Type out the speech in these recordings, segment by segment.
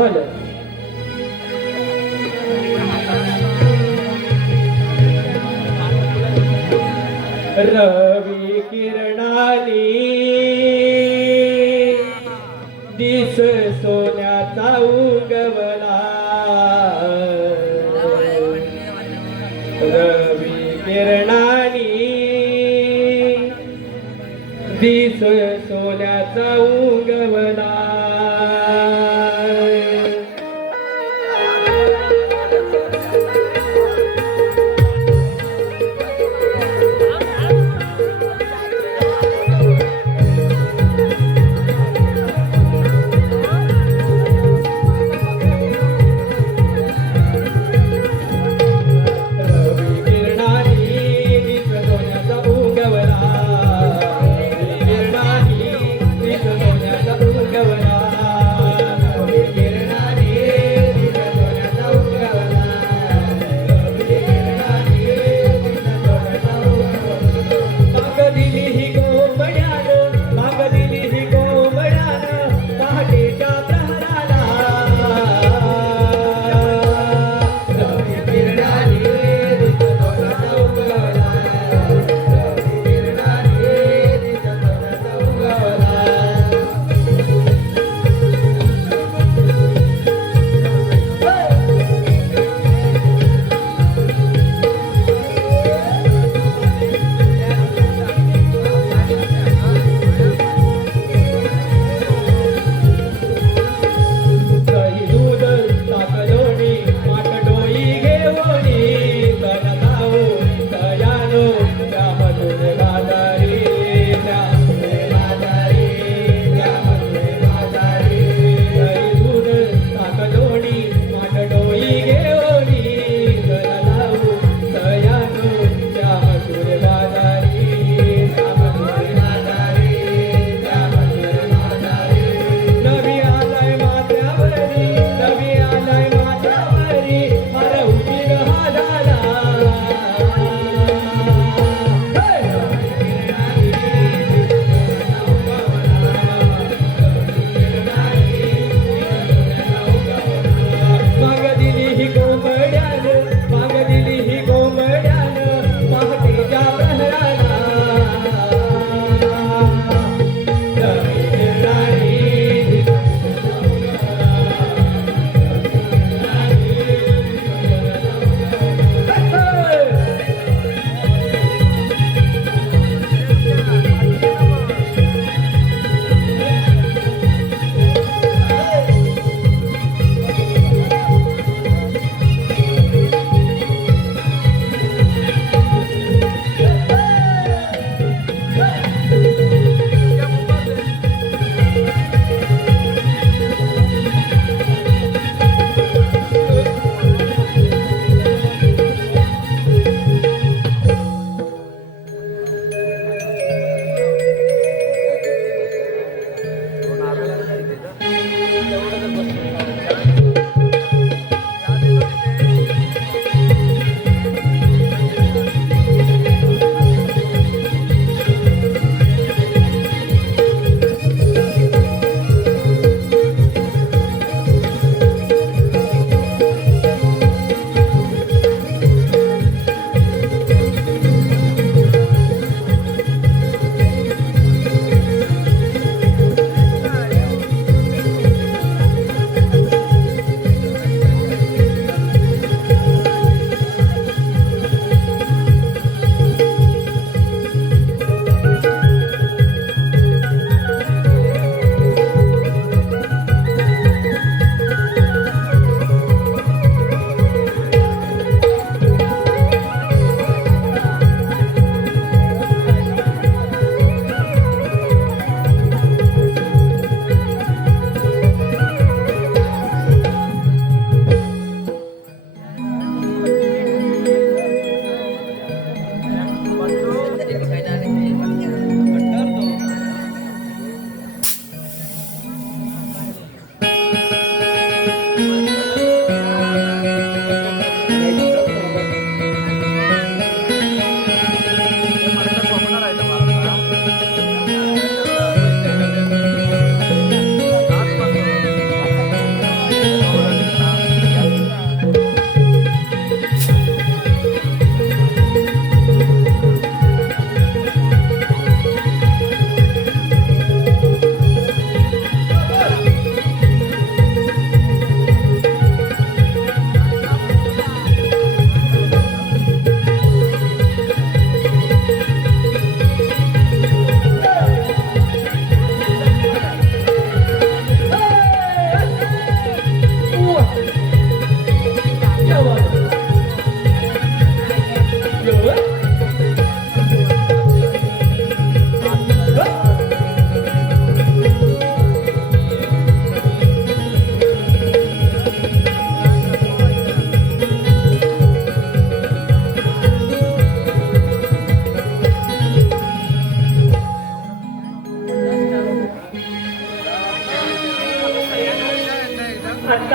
झालं. रवी किरणानी दिस सोन्याचा उगवला. रवी किरणानी दिस सोन्याचा उगवला.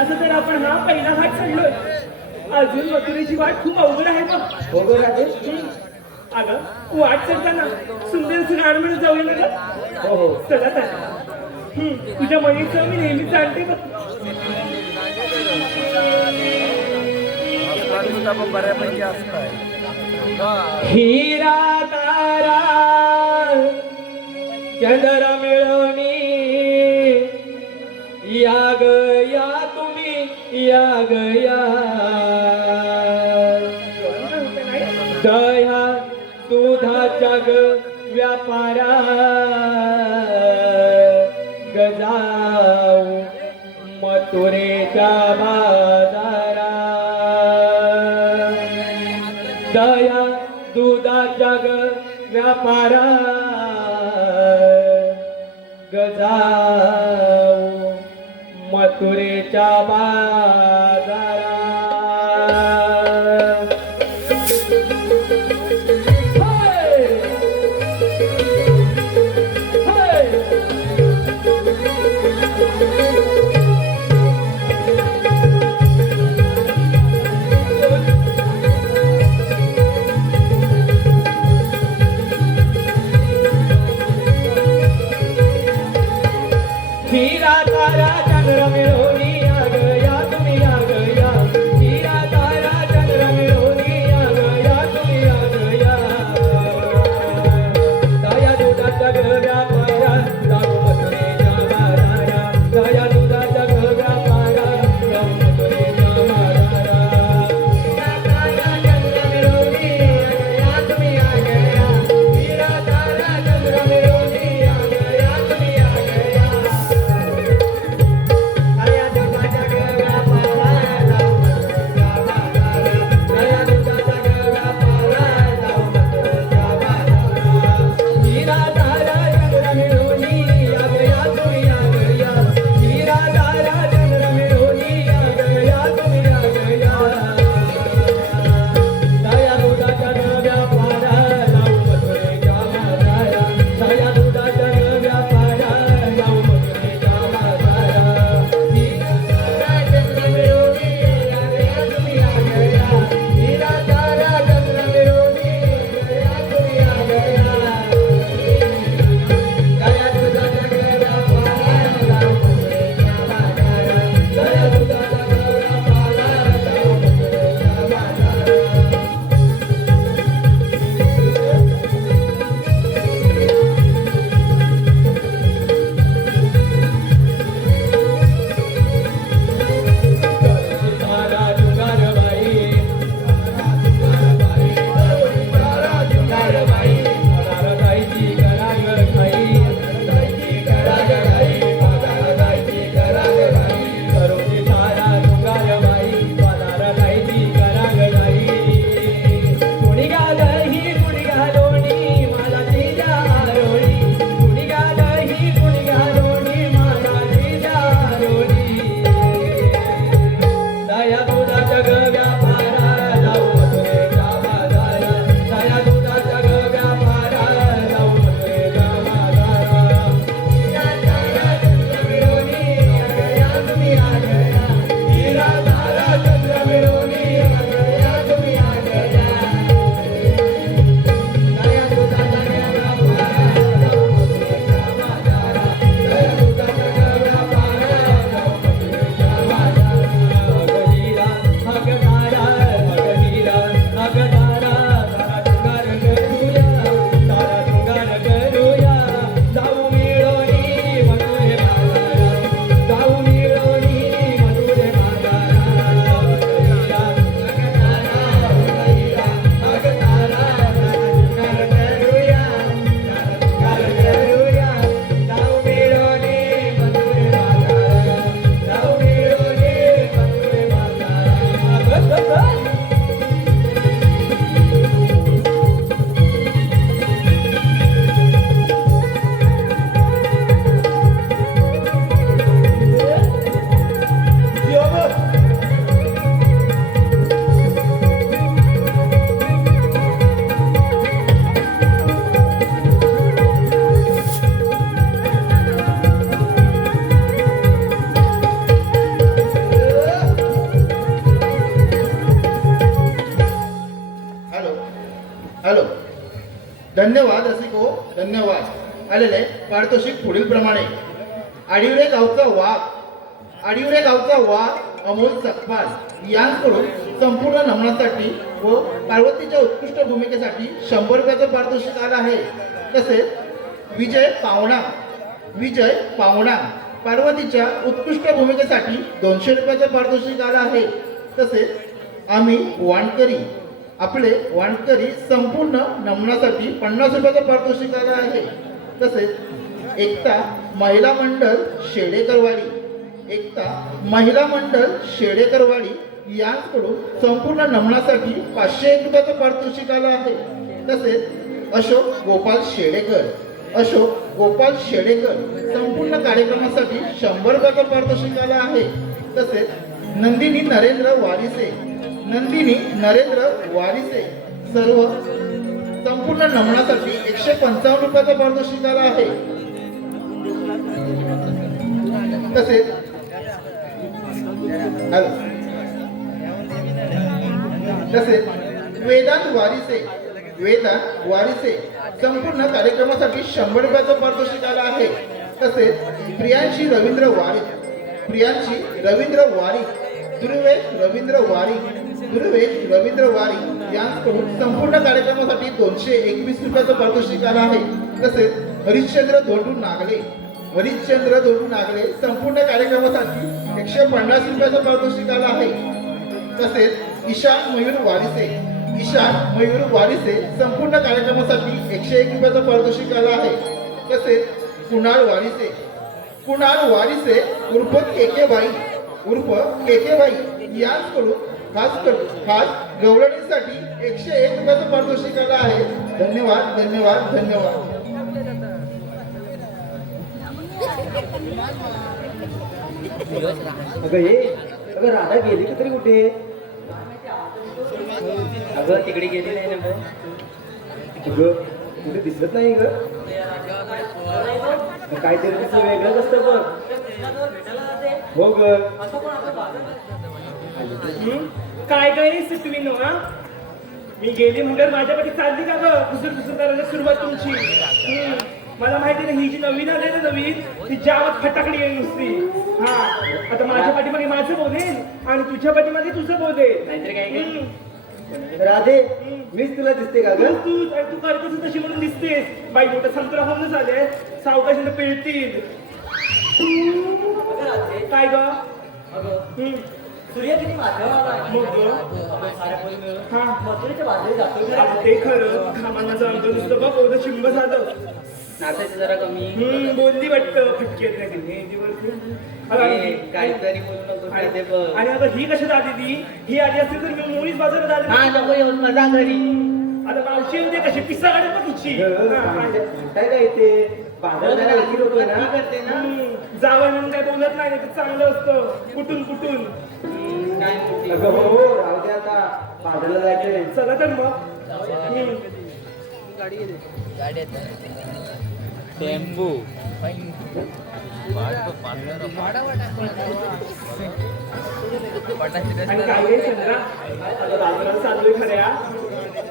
तसं तर आपण हा पहिला घाट चढलोय. अजून मथुरेची वाट खूप अवघड आहे बघ. हो गं राजे. अगं वाट चढताना सुंदर रानमध्ये जाऊया ना गं. हो हो. चला तर. तुझ्या मनीचं मी नेहमीच जाणते बघ. बऱ्यापैकी असताय हिरा तारा चंद्र मिळवणी या ग या तुम्ही या ग या दह्या दुधाच्या ग व्यापारा गजाऊ मथुरेच्या बाजारा दया दुधाच्या ग व्यापारा गजाऊ मथुरेच्या बाजारा. होय! होय! हिरा तारा चंद्र मिळवणी या ग या तुम्ही या धन्यवाद रसिको, धन्यवाद. आलेले पारितोषिक पुढील प्रमाणे. आडिवरे गावचा वाघ अमोल सकपाल यांकडून संपूर्ण नमनासाठी व पार्वतीच्या उत्कृष्ट भूमिकेसाठी 100 रुपयाचं पारितोषिक आलं आहे. तसेच विजय पावणा पार्वतीच्या उत्कृष्ट भूमिकेसाठी 200 रुपयाचं पारितोषिक आलं आहे. तसेच आपले वाणकरी संपूर्ण नमनासाठी 50 रुपयाचं पारितोषिक आलं आहे. तसेच एकता महिला मंडळ शेडेकरवाडी यांकडून संपूर्ण नमनासाठी 501 रुपयाचं पारितोषिक आलं आहे. तसेच अशोक गोपाल शेडेकर संपूर्ण कार्यक्रमासाठी 100 रुपयाचं पारितोषिक आलं आहे. तसेच नंदिनी नरेंद्र वारिसे सर्व संपूर्ण नमनासाठी 155 रुपयाचं पारितोषिक आलं आहे. तसेच वेदांत वारिसे संपूर्ण कार्यक्रमासाठी 100 रुपयाचं पारितोषिक आलं आहे. तसेच प्रियांशी रवींद्र वारी यांकडून संपूर्ण कार्यक्रमासाठी 221 रुपयाचं पारितोषिक आलं आहे. तसेच हरिश्चंद्र धोंडू नागले संपूर्ण कार्यक्रमासाठी 150 रुपयाचं पारितोषिक आलं आहे. तसेच ईशान मयूर वारिसे संपूर्ण कार्यक्रमासाठी 101 रुपयाचं पारितोषिक आलं आहे. तसेच कुणाल वारिसे उर्फ केकेबाई यांकडून खास गवळणीसाठी 101 रुपयाचं पारितोषिक आलं आहे. धन्यवाद. अगं राधा गेली का तरी कुठे? अगं तिकडे गेली नाही ना. कुठे दिसत नाही ग. काहीतरी तिचं वेगळंच असतं बघ. हो ग. काय तुम्ही ना मी गेली म्हणजे माझ्याकडे चालली का ग दुसरं करायला सुरुवात तुमची. मला माहिती नाही ही जी नवीन आली ना ती जावत फटाकडी येईल नुसती. हा आता माझ्या पाठीमागे माझं बोलेल आणि तुझ्या पाठीमागे तुझं बोलेल. नाहीतर काय राधे मीच तुला दिसते का ग? तू करतोस तशी म्हणून दिसतेस. बाई मोठं संत्रा होऊन झाले सावकाशाला पिळतील. काय ग? सूर्य किती माझ्या मथुरेच्या बाजूला जातो. ते खरं घामानं जमतं नुसतं बघ ओढं शिंब झालं. नाचायचं जरा कमी बोलली वाटतं फटकी काहीतरी बोलू नको. आणि आता ही कशात आली ही आली असती तर मी मुळीच बाजारात आली. हा नको येऊन माझा घरी. आता मावशी येते कशी पिस्सा काढे बघ तिची. काय काय ते बाजाराला करते ना. जावं म्हणून काय बोलत नाही तर चांगलं असतं. कुठून आता बाजाराला जायचंय. चला तर मग टेम्पो आणि काय चंद्रा आता बाजारात चाललोय खऱ्या.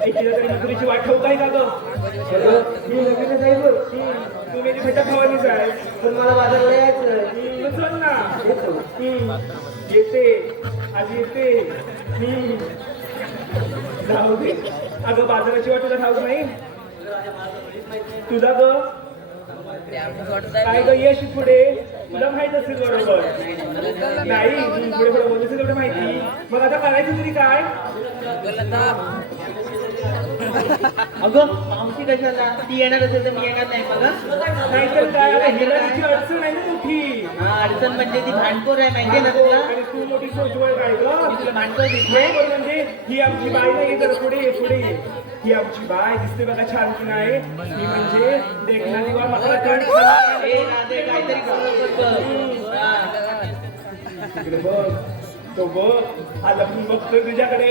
एकीला तरी मथुरीची वाट ठेवू काय का ग? मी लगेच जाईल. तू मेरी फेटा खावानी जाय पण मला बाजाराला यायचं. चल ना. येते आज येते. जाऊ दे. अगं बाजाराची वाट तुला ठाऊक नाही तुला ग? काय ग यश पुढे तुला माहित असेल बरोबर. नाही पुढे पुढे बोलत असेल एवढं माहिती. मग आता करायचं तरी काय? अगं मावशी कशाला? ती येणार असेल तर मी येणार नाही. बघा नाहीतर काय हिराची अडचण आहे ना मोठी. अडचण म्हणजे ती भांडखोर आहे माहितीये ना तुला. आणि तू मोठी सोजवळ काय ग? मी तुला भांडखोर दिसते. म्हणजे ही आमची बाई नाही तर पुढे ही आमची बाय दिसते बघा छान की नाही. ही म्हणजे देखणारी वा मला काहीतरी तिकडे बघ तो बघ आला पण बघतोय तुझ्याकडे.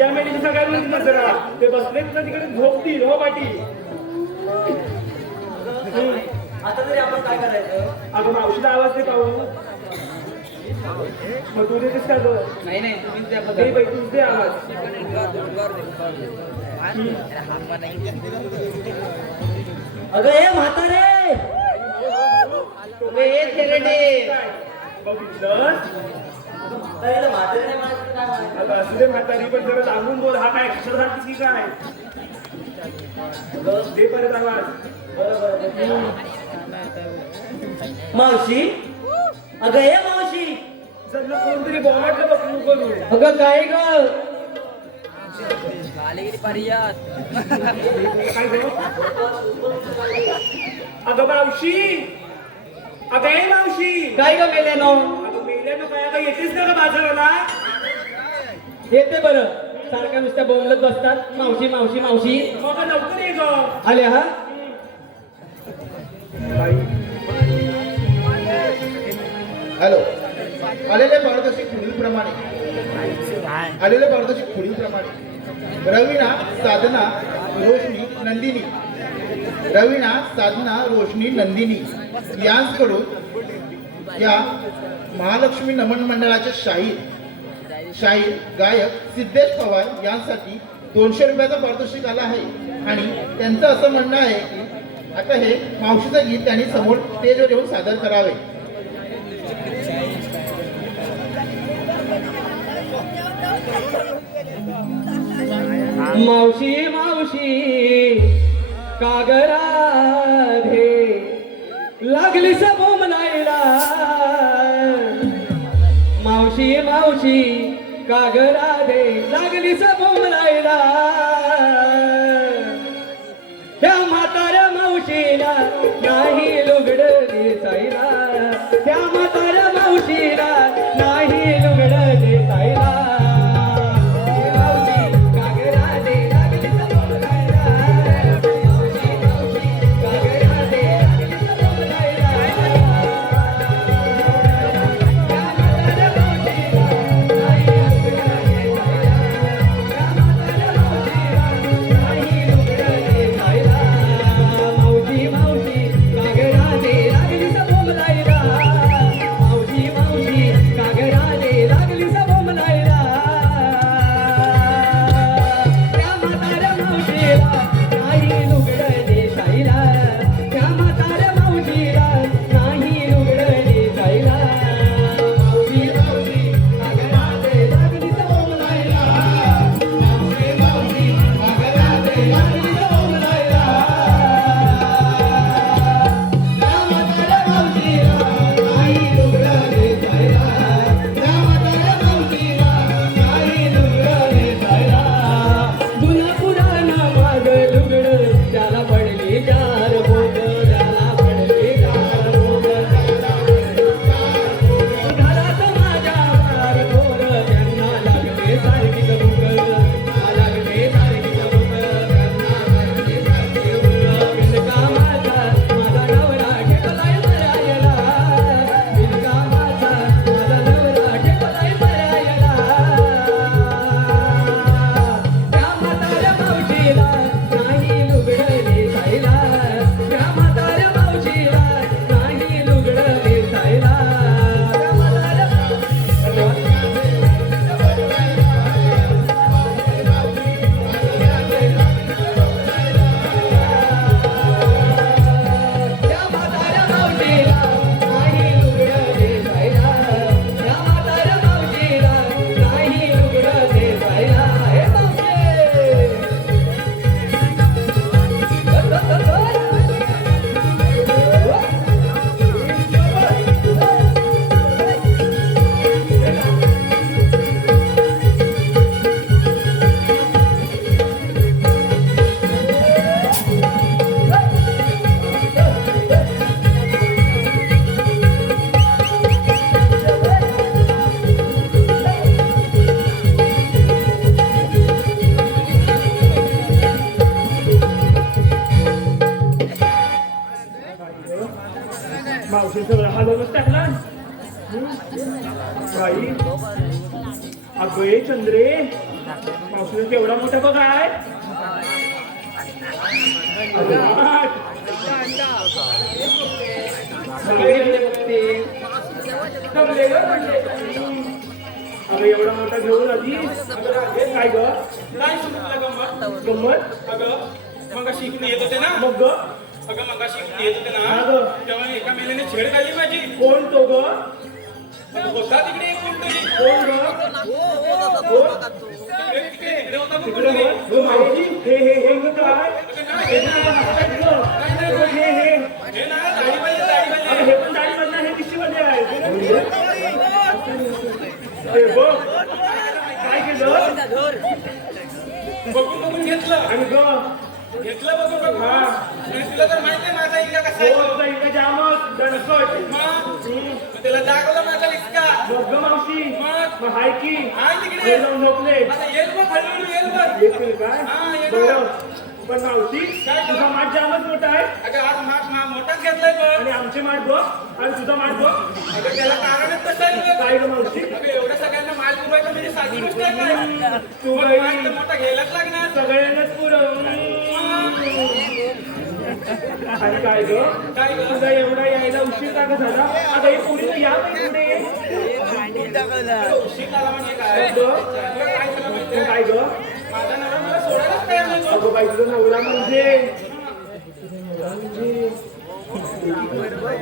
या मेडीची सगळ्यांना नजर ते बसले तुला तिकडे झोपतील हो पाठी. आता तरी आपण काय करायचं? अगं मावशीला आवाज दे पाहू. मग तू देतेस का गं? नाही नाही तुम्हीच द्या दे पगार. बाई तूच दे आवाज. अगं हे म्हातारे अगं हे थेरडे. काय? बघितलंस? अरे म्हातारे नाही म्हणायचं काय म्हणायचं? अगं असू दे म्हातारी पण जरा लागून बोल. हा काय अक्षरधारतीस की काय? अगं दे परत आवाज. मावशी अगं हे मावशी जर कोणतरी बोमाटलं बघ तू करू. अगं काय ग काय गं? अगं मावशी, अगं ए मावशी, काय ग मेल्यानो अगं मेल्यानं काय अगं येतेस ना गं बाजाराला? येते बरं सारख्या नुसत्या बोंबलत बसतात मावशी मावशी मावशी. मग लवकर ये गं. आले हा हॅलो आलेले पारदर्शक पुढीलप्रमाणे रवीना साधना रोशनी नंदिनी यांकडून या महालक्ष्मी नमन मंडळाचे शाहीर गायक सिद्धेश पवार यांसाठी 200 रुपयाचा पारितोषिक आला आहे आणि त्यांचं असं म्हणणं आहे की आता हे मावशीचं गीत त्यांनी समोर स्टेजवर येऊन सादर करावे. मावशी मावशी कागराधे लागली सबो म्हणायला. मावशी मावशी कागराधे लागली सबो म्हणायला. त्या म्हाताऱ्या मावशीला नाही लुगड दिसायला. त्या म्हाताऱ्या मावशीला नाही लुगड दिसायला. मावशी सगळं हलवूनच टाकला. बाई अगं ये चंद्रे, मावशीला केवढा मोठा बघ आहे. जमले गं म्हणले. अगं एवढा मोठा घेऊन आधीच अगं राधे, काय ग काय सुरू तुला गंमत? गंमत अगं मगाशी इकडे येत होते ना मग ग अगं मगाशी इकडे येत होते हा ना ग. तेव्हा एका मेल्याने छेड खाल्ली माझी कोण तो ग अगं होता तिकडे एक कोणतरी कोण ग कोण तिकडे होता बघ तिकडे कोणतरी. हो मावशी हे ग काय हे ना हसतात ग. हे हे ना दाढीवाले, दाढीवाले. अगं, हे पण दाढीमध्ये आहे, पिशवीमध्ये आहे. हे बघ काय केलं बघून बघून घेतलं आणि ग घेतलं बघून बघून हा. आणि तुला तर माहिती आहे माझा इल्का कसा आहे हो इकडे जामच दणकट मग त्याला दाखवलं माझा इतका मग ग मावशी मग मग हाय की हाय तिकडे. हे जाऊन झोपले आता येईल बघ हळूहळू येईल बघ येतील काय हा, येणार. बरं पण मावशी काय ग? तुझा माठ जामच मोठा आहे अगं आज मोठाच घेतलाय बघ आणि आमचे माठ बघ आणि तुझा माठ बघ अगं त्याला कारणच तसं आहे बघ. काय ग मावशी अगं एवढ्या सगळ्यांना माल पुरवायचं म्हणजे साधी गोष्ट आहे काय तू मग बाई माल तर मोठा घ्यायलाच लागणार सगळ्यांनाच पुरव आणि काय ग काय ग? तुझा एवढा यायला उशीर का ग झाला आता हे पुढे या बाई पुढे उशीर झाला म्हणजे काय ग? तुला काय झालं माहितीये? काय ग माझा नवरा मला सोडायलाच तयार नाही बघ. अगं बाई तुझा नवरा म्हणजे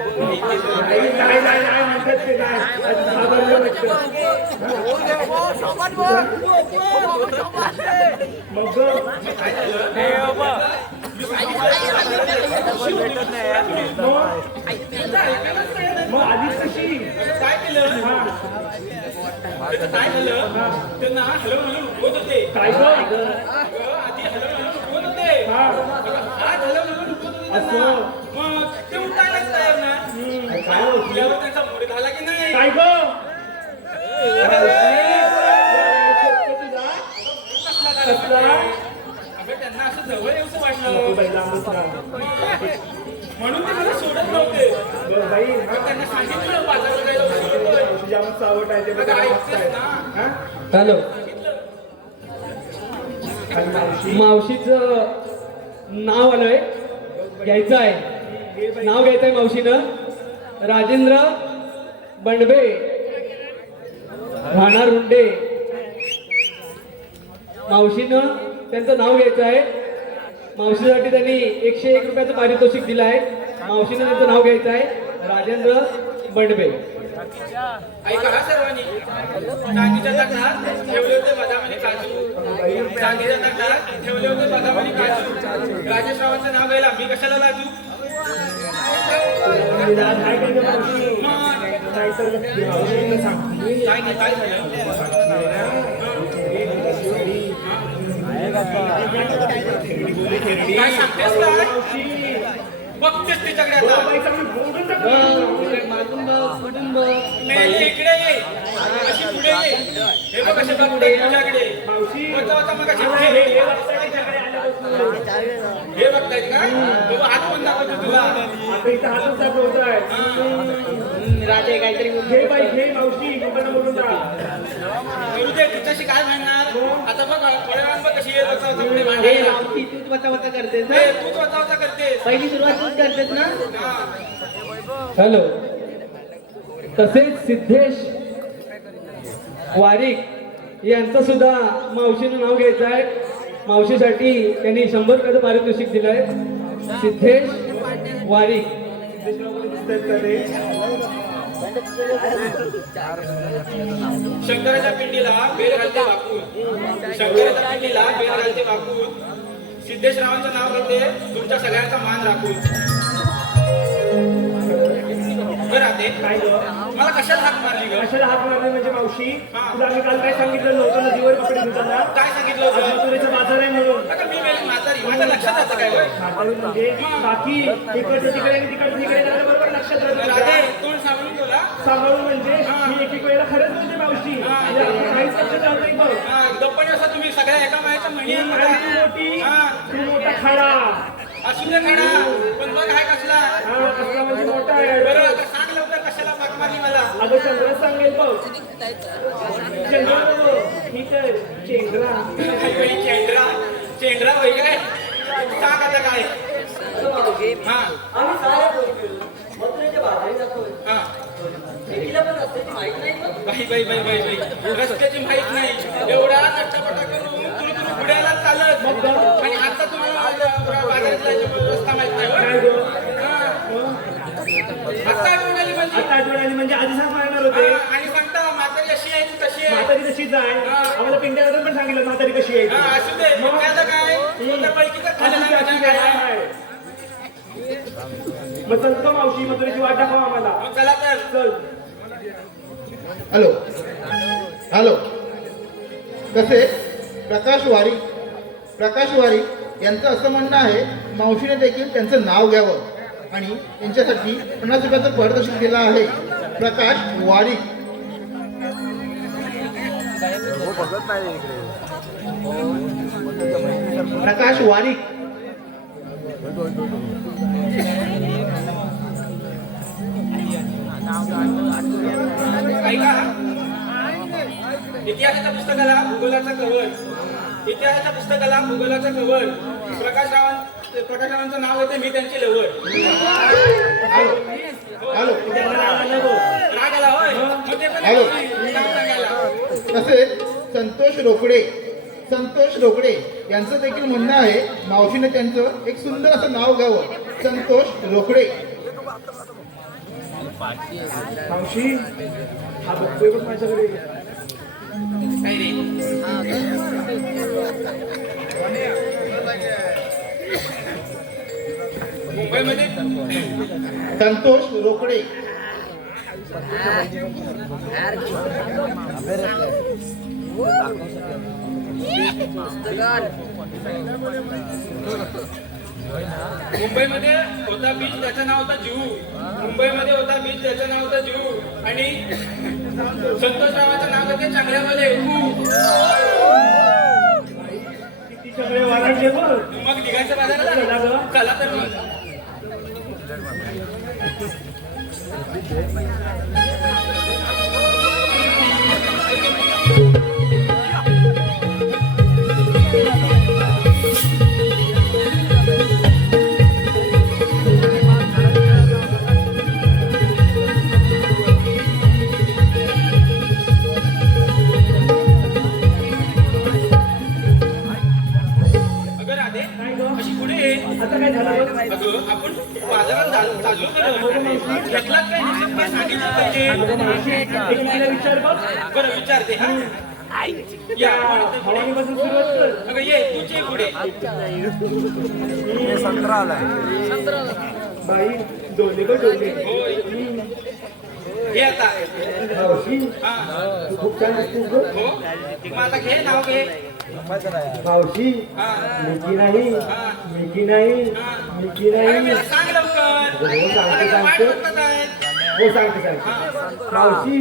नाही नाही नाही म्हणतात ते काय आज घाबरलं वाटतं. मग ग मग आधीच कशी काय केलं हा त्याचं काय झालं त्यांना हॅलो म्हणून उठवत होते काय ग अगं, आधी हॅलो म्हणून उठवत होते हा आज हॅलो म्हणून उठवत होते त्यांना. असं. मग ते उठायलाच तयार नाही काय होती? उठल्यावर त्यांचा मूड झाला की नाही काय ग कसला अगं त्यांना असं जवळ येऊचं नको वाटलं बाई लांबच राहा. म्हणून ते मला सोडत नव्हते बरं बाई मग त्यांना सांगितलं बाजारला जायला उशीर होतोय. तुझ्या मग सावट आहे ते अगं, बघा मस्त ऐकतेस आहे ना? हा? हॅलो आणि मावशी मावशीचं नाव आलंय घ्यायचं आहे नाव घ्यायचंय मावशीनं राजेंद्र बंडबे राहणार रुंडे मावशीनं त्यांचं नाव घ्यायचं आहे मावशीसाठी त्यांनी 101 रुपयाचं पारितोषिक दिलं आहे मावशीनं त्यांचं नाव घ्यायचं आहे राजेंद्र बंडबे ऐका हा सर्वांनी चांदीच्या ताटात ठेवले होते बदाम आणि काजू चांदीच्या ताटात ठेवले होते बदाम आणि काजू राजेश रावांचं नाव घ्यायला मी कशाला लाजू निदान काय काय ग मावशी काय तर मावशीने सांग काय नाही काय झालं काय सांगतेस काय मावशी बघतेस तिच्याकडे हो आता बाई चांगली बोलून टाक. मागून बघ कुठून बघ मेली इकडे ये अशी पुढे ये हे बघ कसे बघते तुझ्याकडे मावशी होता होता मग अशी अगं, पुढे हे ये. बघताय त्याच्याकडे आल्यापासून. हे बघतायत का तो हात पण दाखवतो तुला आता इथं हातच दाखवताय राजे काहीतरी बोल. घे बाई घे मावशी लोकांना बोलून टाक करू दे तिच्याशी काय म्हणणार आता बघ थोड्या वेळानं बघ कशी येत होता पुढे हे भांडायला मावशी तूच वचा वचा करतेस ना हे तूच होता होता करतेस पहिली सुरुवात तूच करतेस ना हा. हॅलो तसेच सिद्धेश वारिक यांचं सुद्धा मावशीनं नाव घ्यायचं आहे मावशीसाठी त्यांनी 100 रुपयाचं पारितोषिक दिलंय सिद्धेश वारिक दिसतात का ते शंकराच्या पिंडीला बेल घालते वाकून शंकराच्या पिंडीला बेल घालते वाकून सिद्धेश रावांचं नाव घेते तुमच्या सगळ्यांचा मान राखून बरं राहते काय ग मला कशाला हाक मारली ग कशाला हात मारले म्हणजे मावशी हा. तुला आम्ही काल काय सांगितलं नव्हतं नदीवर कपडे धुताना काय सांगितलं होतं तुरीचा बाजार आहे म्हणून अगं मी मेली म्हातारी माझ्या लक्षात येतं काय होय म्हातारी म्हणजे बाकी इकडचं तिकडे आणि तिकडचं तिकडे बरोबर लक्षात राहतं राधे तुझ्या. तोंड सांभाळून बोला सांभाळून म्हणजे हा. मी एक वेळेला खरंच म्हणजे मावशी हा. म्हणजे आपलं काहीच लक्षात राहत नाही बघ हा, गप्पणी असा तुम्ही सगळ्या एका मायाच्या म्हणी आहेत आणि तू बघा. मोठी हा. तू मोठा खाडा असू दे काढा पण बघ हाय कसला हा कसला म्हणजे मोठा आहे बरं आता सांग लवकर कशाला पाक मारली मला अगं चंद्र सांगेल बघ चंद्र ही तर चेंद्रा बाई, चेंडरा चेंडरा वगैरे सांग आता काय हा आम्ही साऱ्या पोरी मिळून मथुरेच्या बाजारी जातोय हा एकीला पण बाई बाई बाई बाई बाई रस्त्याची माहित नाही एवढा चटपटा करून तुरु पुढे आला चालत आणि आता तुम्हाला बाजारात जायचं रस्ता माहित नाही काय होय? गं? हा. आता आठवण आली म्हणजे आता आठवण आली म्हणजे आधी सांग मारणार होते हा, आणि सांगता म्हातारी अशी आहे ती तशी आहे म्हातारी तशीच आहे आम्हाला पिंट्याबद्दल पण सांगितलं म्हातारी कशी आहे ती. हा, असू दे मग त्याला काय तो तर पैकीचा खाल्ला अशी नाही अशी म्हणजे काय काय? आहे? मग चल मावशी मथुरेची वाट दाखवा आम्हाला मग चला तर चल हॅलो हॅलो कसे प्रकाश वारीक यांचं असं म्हणणं आहे मावशीने देखील त्यांचं नाव घ्यावं आणि त्यांच्यासाठी 50 रुपयाचं पारितोषिक दिलं आहे. प्रकाश वारीक. हो बघत नाही इकडे प्रकाश वारीक. ऐका इतिहासाच्या पुस्तकाला भूगोलाचा कवर इतिहासाच्या पुस्तकाला भूगोलाचा कवर प्रकाशरावांचं नाव येते मी त्यांची लवड हॅलो त्यांना राग आला गो. राग आला होय मग ते पण हॅलो. नाव सांगायला तसेच संतोष रोकडे यांचं देखील म्हणणं आहे मावशीने त्यांचं एक सुंदर असं नाव घ्यावं. संतोष रोकडे. मावशी हा बघतोय बघ माझ्याकडे काय रे मुंबईमध्ये संतोष रोकडे. मुंबईमध्ये होता बीच त्याचं नाव होतं जुहू मुंबईमध्ये होता बीच त्याचं नाव होतं जुहू आणि संतोषरावांचं नाव होते चांगल्यामध्ये किती सगळे वाराडले बघ मग निघायचं बाजाराला चला तर मग अगं राधे काय गं? अशी पुढे ये. आता काय झालं बघ? अगं आपण बाजारात चालू केलं घेतलात काय निश्चित काय सांगितलं पाहिजे अगं मावशी, एक मला विचार बघ बरं विचारते हा या या आपण इथे पुढे. हवानीपासून सुरुवात कर अगं ये तूच ये पुढे हे संत्रा आलाय बाई डोले बघ डोले होय हे आता मावशी हा तू खूप छान दिसतेस गं. हो मग आता घे नाव घे मावशी हा मिकी नाही हा. मिकी नाही हा. मिकी अरे नाही मला सांग लवकर हो, सांगते, आता वाट सांगते. बघतात आहेत. हो सांगते मावशी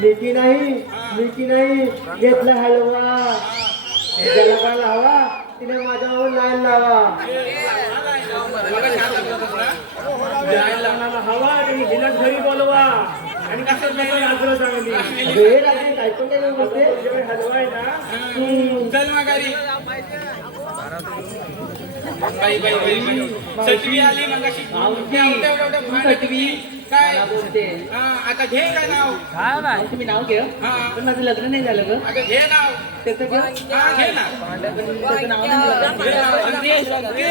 मिकी नाही मिकी नाही घेतला हलवा ज्याला काय लावा तिने माझ्यावर लाईन लावा बघा छान लागलं होतं ना? लाईन लावणारा हवा आणि हिलाच घरी बोलवा आणि कसं कसं नाचलं चांगली हे रात्री काय पण काय बोलते तुझ्याकडे हलवा आहे ना चल माघारी बाई बाई बाई बाई सटवी आली मग अशी सटवी. काय मला बोलते हा आता घे काय नाव मावशी, मी नाव घे हा पण माझं लग्न नाही झालं ग आता घे नाव त्याचं घे हा घे ना पण त्याचं नाव नाही झालं. घे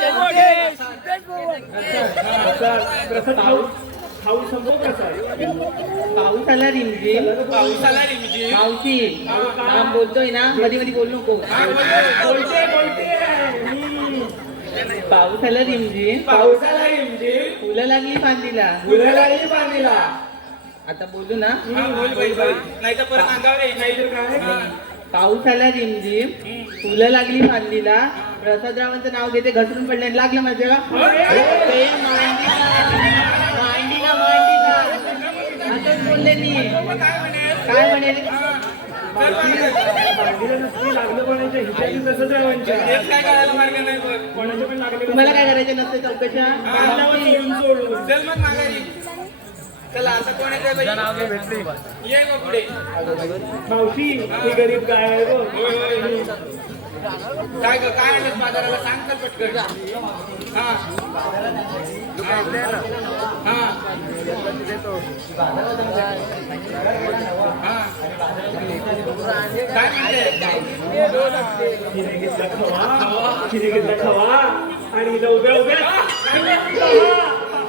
नाव. प्रसाद खाऊ खाऊ संपव प्रसाद पाऊस आला रिमझिम पाऊस आला रे म्हणजे मावशी काम बोलतोय ना मध्ये मध्ये बोलू नको बोलते बोलते पाऊस आला रिमझिम पावसाला रिमझिम फुलं लागली फांदीला फुलालाही बांधीला आता बोलू ना हा बोल बाई बाई नाही तर परत अंगावर यायची नाहीतर काय हा. पाऊस आला रिमझिम फुलं लागली फांदीला प्रसादरावांचं नाव घेते घसरून पडले आणि लागलं माझ्या मांडीला मांडीला असंच बोलले मी काय म्हणेल बांधीला नसती लागलं कोणाच्या हिच्याची तसंच रावांच्या तेच काय करायला मार्ग नाही बघ कोणाच्या पण लागले तुम्हाला काय करायचं नसतं चौकशा सोडून सोडून चल मग माघारी चला आता कोण येते बाई ये मग पुढे मावशी ही गरीब गाय आहे बघ होय होय काय ग काय आणलं बाजाराला सांग तर पटकन हा हा हा काय म्हणते हिने घेतला खवा आणि उभ्या उभ्या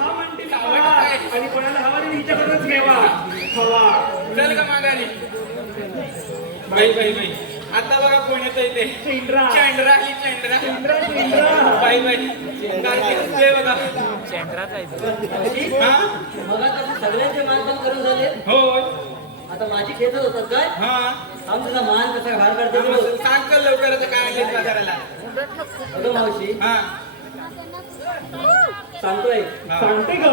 म्हणते खवा. आणि कोणाला हवा नाही हिच्याकडूनच घ्यावा खवा. चल का माघारी बाई बाई बाई आता बघा कोण येतं इथे शेंड्रा. चेंडरा ही चेंडरा शेंड्रा. बाई बाई गारपीट दिसतोय बघा हा मला तसं सगळ्यांचे मान पण करून झाले. होय आता माझी खेचत होतात काय हा आम तुझा मान कसा बाहेर काढते सांग कर लवकर आता काय आणलं बाजाराला अगं मावशी हा सांगतोय सांगते ग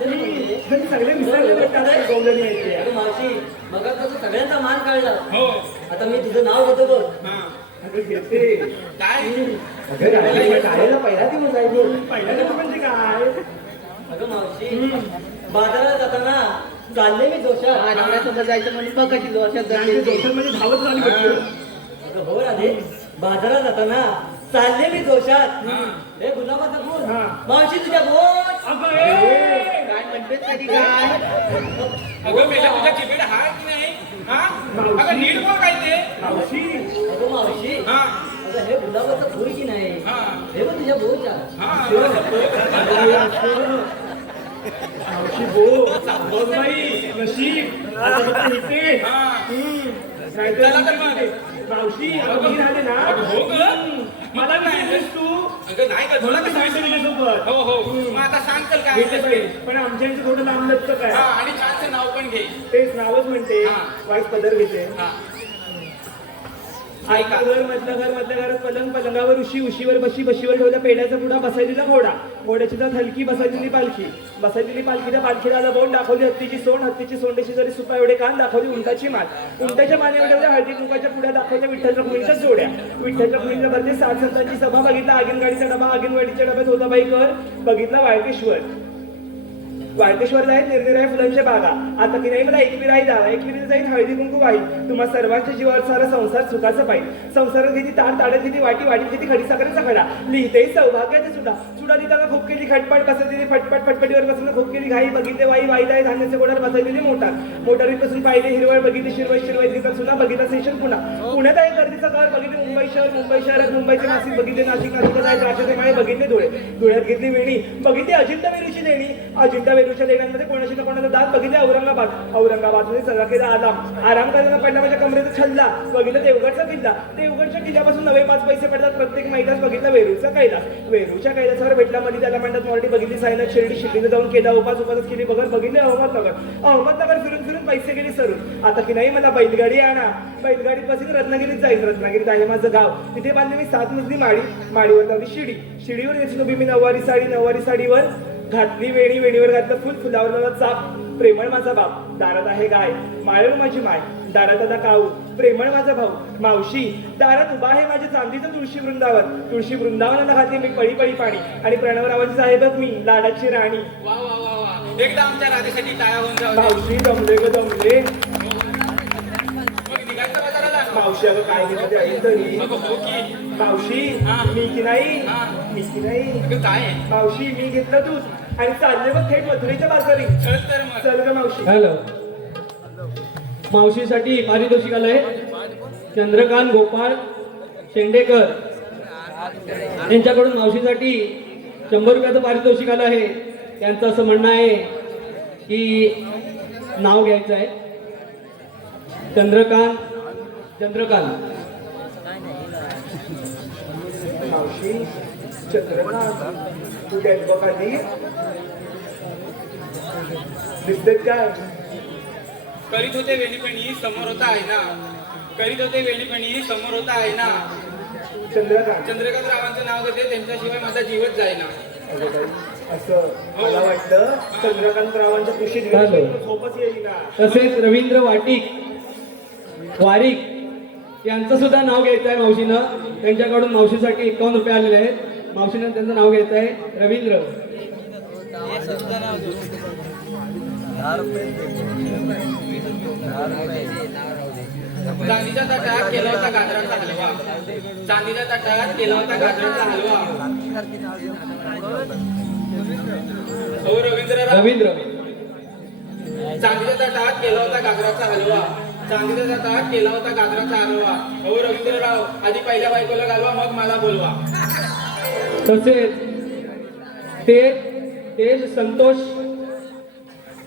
घरी सगळे विसरले वाटतात गौंडणी यायचे. अगं मावशी मग तसं सगळ्यांचा मान काढला. हो आता मी तुझं नाव घेतो बघ. हा अगं घेते काय शाळेला पहिला दिवस जायचो. पहिला दिवस म्हणजे काय अगं मावशी बाजारात जाताना चालले मी जोशात. नवऱ्यासोबत जायचं म्हणून बघ कशी जोशात त्यांचे जाते. दोघं म्हणजे धावत झाली वाटतं. अगं हो राधे बाजारात जाताना चालले मी जोशात. हा. हे गुलाबाचा फूल हा. मावशी तुझ्या बोट. अगं ए! काय म्हणतेस कधी काय अगं मेला तुझ्या जिभेला हाय की नाही हा अगं नीट बोल काय ते मावशी अगं मावशी हा अगं हे गुलाबाचं फूल की नाही हा हे पण तुझ्या बोटच्या. मावशी बो बघ बाई नशीब आता फक्त इथे. हा नाहीतर चला तर मग. मावशी अगं मी राहिले ना अगं हो ग मला विसरलीस तू अगं नाही का तुला कसं विसरली विसरली सोबत हो हो मग आता सांग तर काय घेते आणलंस बाई. ते? पण आमच्या इथे थोडं लांब लचक हा आहे. आणि छानचं नाव पण घे तेच नावच म्हणते हा. वाईट पदर घेते. हा ऐका घर मधल्या घरात पलंग पलंगावर उशीवर बशीवर ठेवला पेड्याचा पुडा बसायलेला घोडा घोड्याची जात हलकी बसायलेली पालखी त्या पालखीला आला बोट दाखवली हत्तीची सोंडेशी जरी सुपा एवढे कान दाखवली उंटाची उंटाच्या मानेवर ठेवल्या हळदी कुंकाच्या पुड्या दाखवल्या विठ्ठलच्या खुणीच्या जोड्या विठ्ठलच्या खुणीच्या भरते 60 संतांची सभा बघितला आगीनगाडीचा डबा आगीनगाडीच्या डब्यात होता बाईकर बघितला वाळकेश्वर जाईल निरनिराळ्या फुलांच्या बागा आता की नाही मला एकविराई जाईल हळदी कुंकू वाई तुम्हा सर्वांच्या जीवावर सारा संसार सुखाचा पाहिजे संसारात किती ताड्यात किती वाटीत किती खडीसाखरेचा खडा लिहिते सौभाग्याचा सुडा देताना खूप केली खटपट बसवलेली फटफटीवर बसून खूप केली घाई बघितले वाई धान्याच्या गोडावर बसवलेली मोटारीत बसून पाहिले हिरवळ बघितली शिरवळ सुद्धा बघितला स्टेशन पुण्यात आहे गर्दीचा घर बघितले मुंबई शहरात मुंबईचे नाशिक बघितले नाशिकला जायचे राजाचे माळे बघितले धुळ्यात घेतली वेणी बघितली अजिंठा वेरूची लेणी अजिंठा वेरूच्या लेण्यांमध्ये कोणाशी ना कोणाचा दात बघितले औरंगाबादमध्ये सगळा केला आराम करायला पडला माझ्या कमरेचा छल्ला बघितलं देवगडच्या किल्ल्यापासून 9 पैसे पडतात प्रत्येक महिलाच बघितला वेरूच्या कैलासावर भेटला मध्ये त्याला म्हणतात मॉर्डी बघितली सायनाथ शिर्डीने जाऊन केला उपास केली बघितले अहमदनगर फिरून पैसे गेले सरून आता की नाही मला बैलगाडी आणा बैलगाडीत बसून रत्नागिरीत जाईल रत्नागिरीत आहे माझं गाव तिथे बांधले मी 7 मजली माडीवर लावली शिडीवर नेसलो मी नऊवारी साडीवर घातली वेणीवर घातलं फुलावर लावला चाप प्रेमळ माझा बाप दारात आहे गाय माळेल माझी माय दारात आता काऊ प्रेमळ माझा भाऊ मावशी दारात उभा आहे माझ्या चांदीचं तुळशी वृंदावनाला घातली मी पळी पाणी आणि प्रणवरावाची आहे बघ मी लाडाची राणी वा वा वा वा एकदा आमच्या राधेसाठी टाळ्या होऊन जाऊ मावशी दमले मग निघायचं बाजाराला मावशी अगं काय घेतलं आई तरी मग हो की मावशी हा. मी की नाही अगं काय आहे? मावशी मी घेतलं दूध आणि चालले बघ थेट मथुरेच्या बाजारी चल तर मग चल ग मावशी हॅलो मावशीसाठी पारितोषिक आलंय चंद्रकांत गोपाळ शेंडेकर यांच्याकडून मावशीसाठी 100 रुपयाचं पारितोषिक आलं आहे त्यांचं असं म्हणणं आहे की नाव घ्यायचं आहे चंद्रकांत मावशी चंद्रकांत तू काय बघ आधी दिसतेत काय करीत होते वेणीपणी समोर होता आहे ना चंद्रकांत चंद्रकांत रावांचं नाव घेते त्यांच्याशिवाय माझा जीवच जाईना अगं बाई, असं मला वाटतं चंद्रकांत रावांच्या कुशीत हॅलो. झोपच येईल ना तसेच रवींद्र वारिक यांचं सुद्धा नाव घ्यायचं आहे मावशीनं त्यांच्याकडून मावशीसाठी 51 रुपये आलेले आहेत मावशीनं त्यांचं नाव घ्यायचं आहे रवींद्र चांदीच्या ताटात केला होता गाजराचा हलवा. चांदीच्या ताटात केला होता गाजराचा हलवा. हो रवींद्रराव. रवींद्र चांदीच्या ताटात केला होता गाजराचा हलवा. चांदीच्या ताटात केला होता गाजराचा हलवा. हो रवींद्रराव, आधी पहिल्या बायकोला घालवा, मग मला बोलवा. तसेच तेज संतोष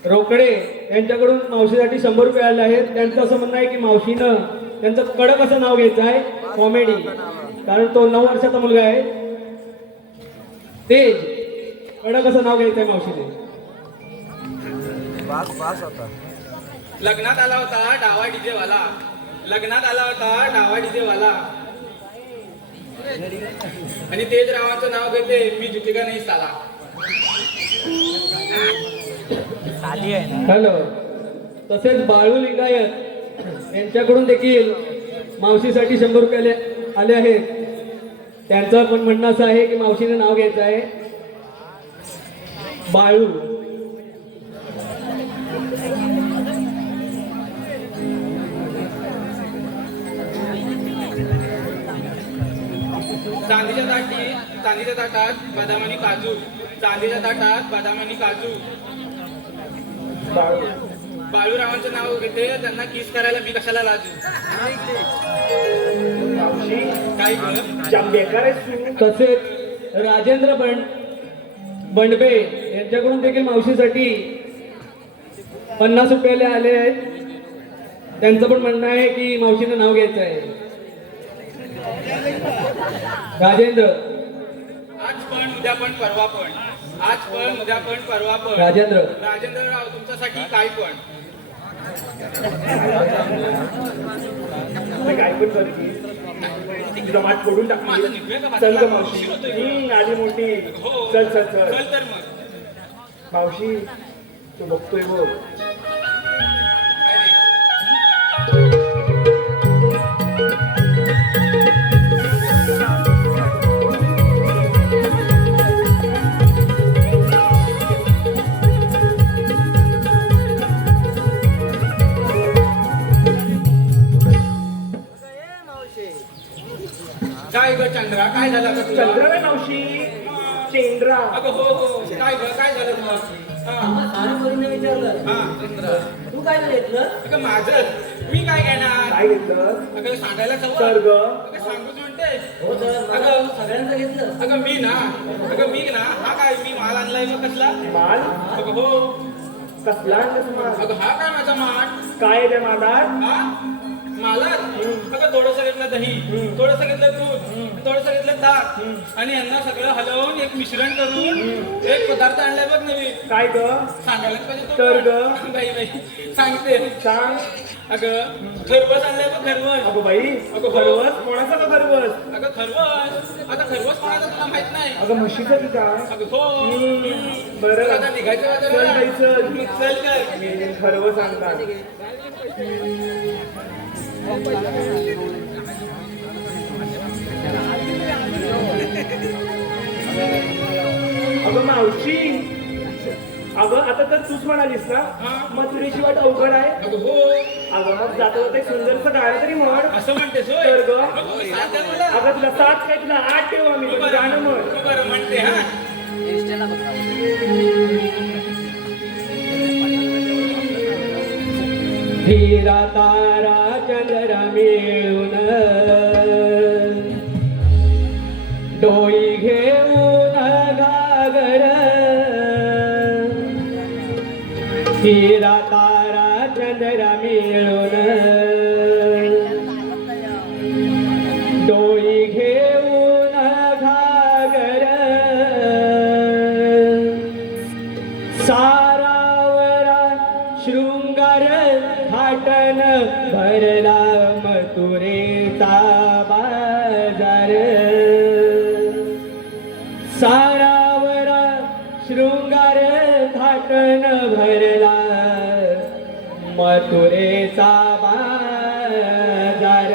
रोकडे यांच्याकडून मावशीसाठी 100 रुपये आले आहेत. त्यांचं असं म्हणणं आहे की मावशीनं त्यांचं कडक असं नाव घ्यायचं आहे, कॉमेडी, कारण तो 9 वर्षाचा मुलगा आहे. तेज कडक असं नाव घ्यायचं आहे मावशीने. पास होता. लग्नात आला होता डावा डीजे वाला. लग्नात आला होता डावा डीजे वाला. आणि तेज रावांचं नाव घेते, मी झुकेगा नाही साला. हॅलो. तसेच बाळू लिंगायत यांच्याकडून देखील मावशीसाठी 100 रुपये आले आहेत. त्यांचं पण म्हणणं असं आहे की मावशीने नाव घ्यायचं आहे बाळू. चांदीच्या ताटात बदाम आणि काजू. चांदीच्या ताटात बदाम आणि काजू. बाळूरावांचं नाव घेते, त्यांना किस करायला मी कशाला लाजू. मावशी काय गं? जाम बेकार आहेस तू. तसेच राजेंद्र बंडबे यांच्याकडून देखील मावशीसाठी 50 रुपये आले आहेत. त्यांचं पण म्हणणं आहे की मावशीनं नाव घ्यायचं आहे राजेंद्र. आज पण उद्या पण परवा पण. आज पण उद्या पण परवा पण. राजेंद्रराव, तुमच्यासाठी काय पण. ते काय पण करते, तुझा माठ फोडून टाकली. चल ग मावशी, आली मोठी. चल चल चल. चल तर मग. मावशी तू बघतोय बघ. काय ग चंद्रा, काय झालं का तुला? चंद्र नाही मावशी, चेंद्रा. अगं हो हो, काय ग, काय झालं तुला? तू काय घेतलं? अगं माझं मी काय घेणार? काय घेतलं? अगं सांगायला तर सवय. ग अगं सांगूच म्हणते. हो तर अगं सगळ्यांचं घेतलं. अगं मी ना हा काय मी माल आणलाय मग कसला? माल अगं हो. कसला आणलंस माल? अगं हा काय माझा माठ? काय आहे त्या मालात? हा मालात अगं थोडंसं घेतलं दही, थोडंसं घेतलं दूध, थोडंसं घेतलं ताक आणि यांना सगळं हलवून एक मिश्रण करून एक पदार्थ आणलाय बघ नवीन. काय ग? सांगायलाच पाहिजे तो. तर ग? बाई बाई सांगते. सांग. अगं खरवस आणलंय बघ खरवस. अगं बाई, अगं खरवस कोणाचा का खरवस? अगं खरवस. आता खरवस कोणाचा तुला माहित नाही? अगं म्हशीचं की काय? अगं हो. बरं आता निघायचं चल बाजाराला? बाई, चल. चल तर. मी खरवस आणतात. अगं मावशी, अगं आता तर तूच म्हणालीस ना मथुरेची वाट अवघड आहे. अगं हो. अगं मग जाता जाता एक सुंदरसं गाणं तरी म्हण. असं म्हणतेस होय? तर ग? मग तुम्ही साथ द्या मला. अगं तुला 7 काय तुला 8 ठेवू आम्ही, तू पण बरं गाणं म्हण. तू बरं म्हणते हा. हिरा तारा चंद्र मिळून डोई घेऊन घागर. हिरा तारा चंद्र मिळून डोई घेऊन घागर. सारावरा शृंगार थाटन भरला मथुरेचा बाजार. सारावरा शृंगार थाटन भरला मथुरेचा बाजार.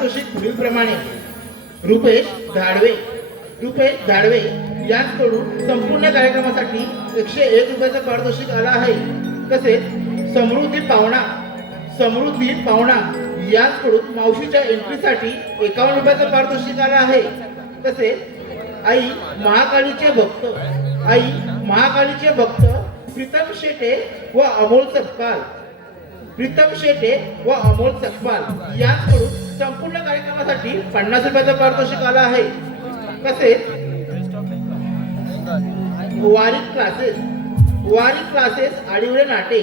पारितोषिक पुढीलप्रमाणे. रुपेश धाडवे यांकडून संपूर्ण कार्यक्रमासाठी 101 रुपयाचं पारितोषिक आलं आहे. तसेच समृद्धी पावणा यांकडून मावशीच्या एंट्रीसाठी 51 रुपयाचं पारितोषिक आलं आहे. तसेच आई महाकालीचे भक्त प्रीतम शेटे व अमोल सकपाल यांकडून संपूर्ण कार्यक्रमासाठी 50 रुपयाचं पारितोषिक आलं आहे. तसेच वारीक क्लासेस आडिवळे नाटे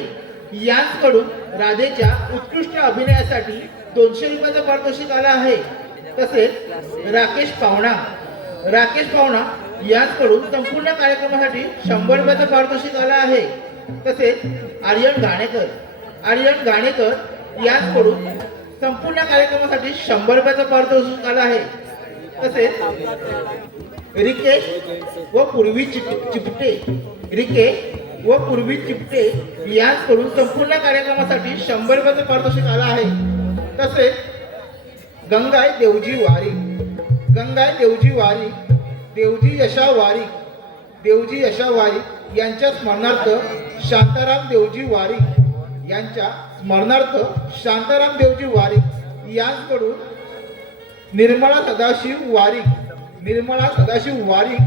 यांकडून राधेच्या उत्कृष्ट अभिनयासाठी 200 रुपयाचं पारितोषिक आलं आहे. तसेच राकेश पावणा यांकडून संपूर्ण कार्यक्रमासाठी 100 रुपयाचं पारितोषिक आलं आहे. तसेच आर्यन गाणेकर यांकडून संपूर्ण कार्यक्रमासाठी 100 रुपयाचं पारितोषिक आलं आहे. तसेच रिकेश व पूर्वी चिपटे यांकडून संपूर्ण कार्यक्रमासाठी 100 रुपयाचं पारितोषिक आलं आहे. तसेच गंगाय देवजी वारी देवजी यशा वारी यांच्या स्मरणार्थ शांताराम देवजी वारी यांकडून निर्मळा सदाशिव वारी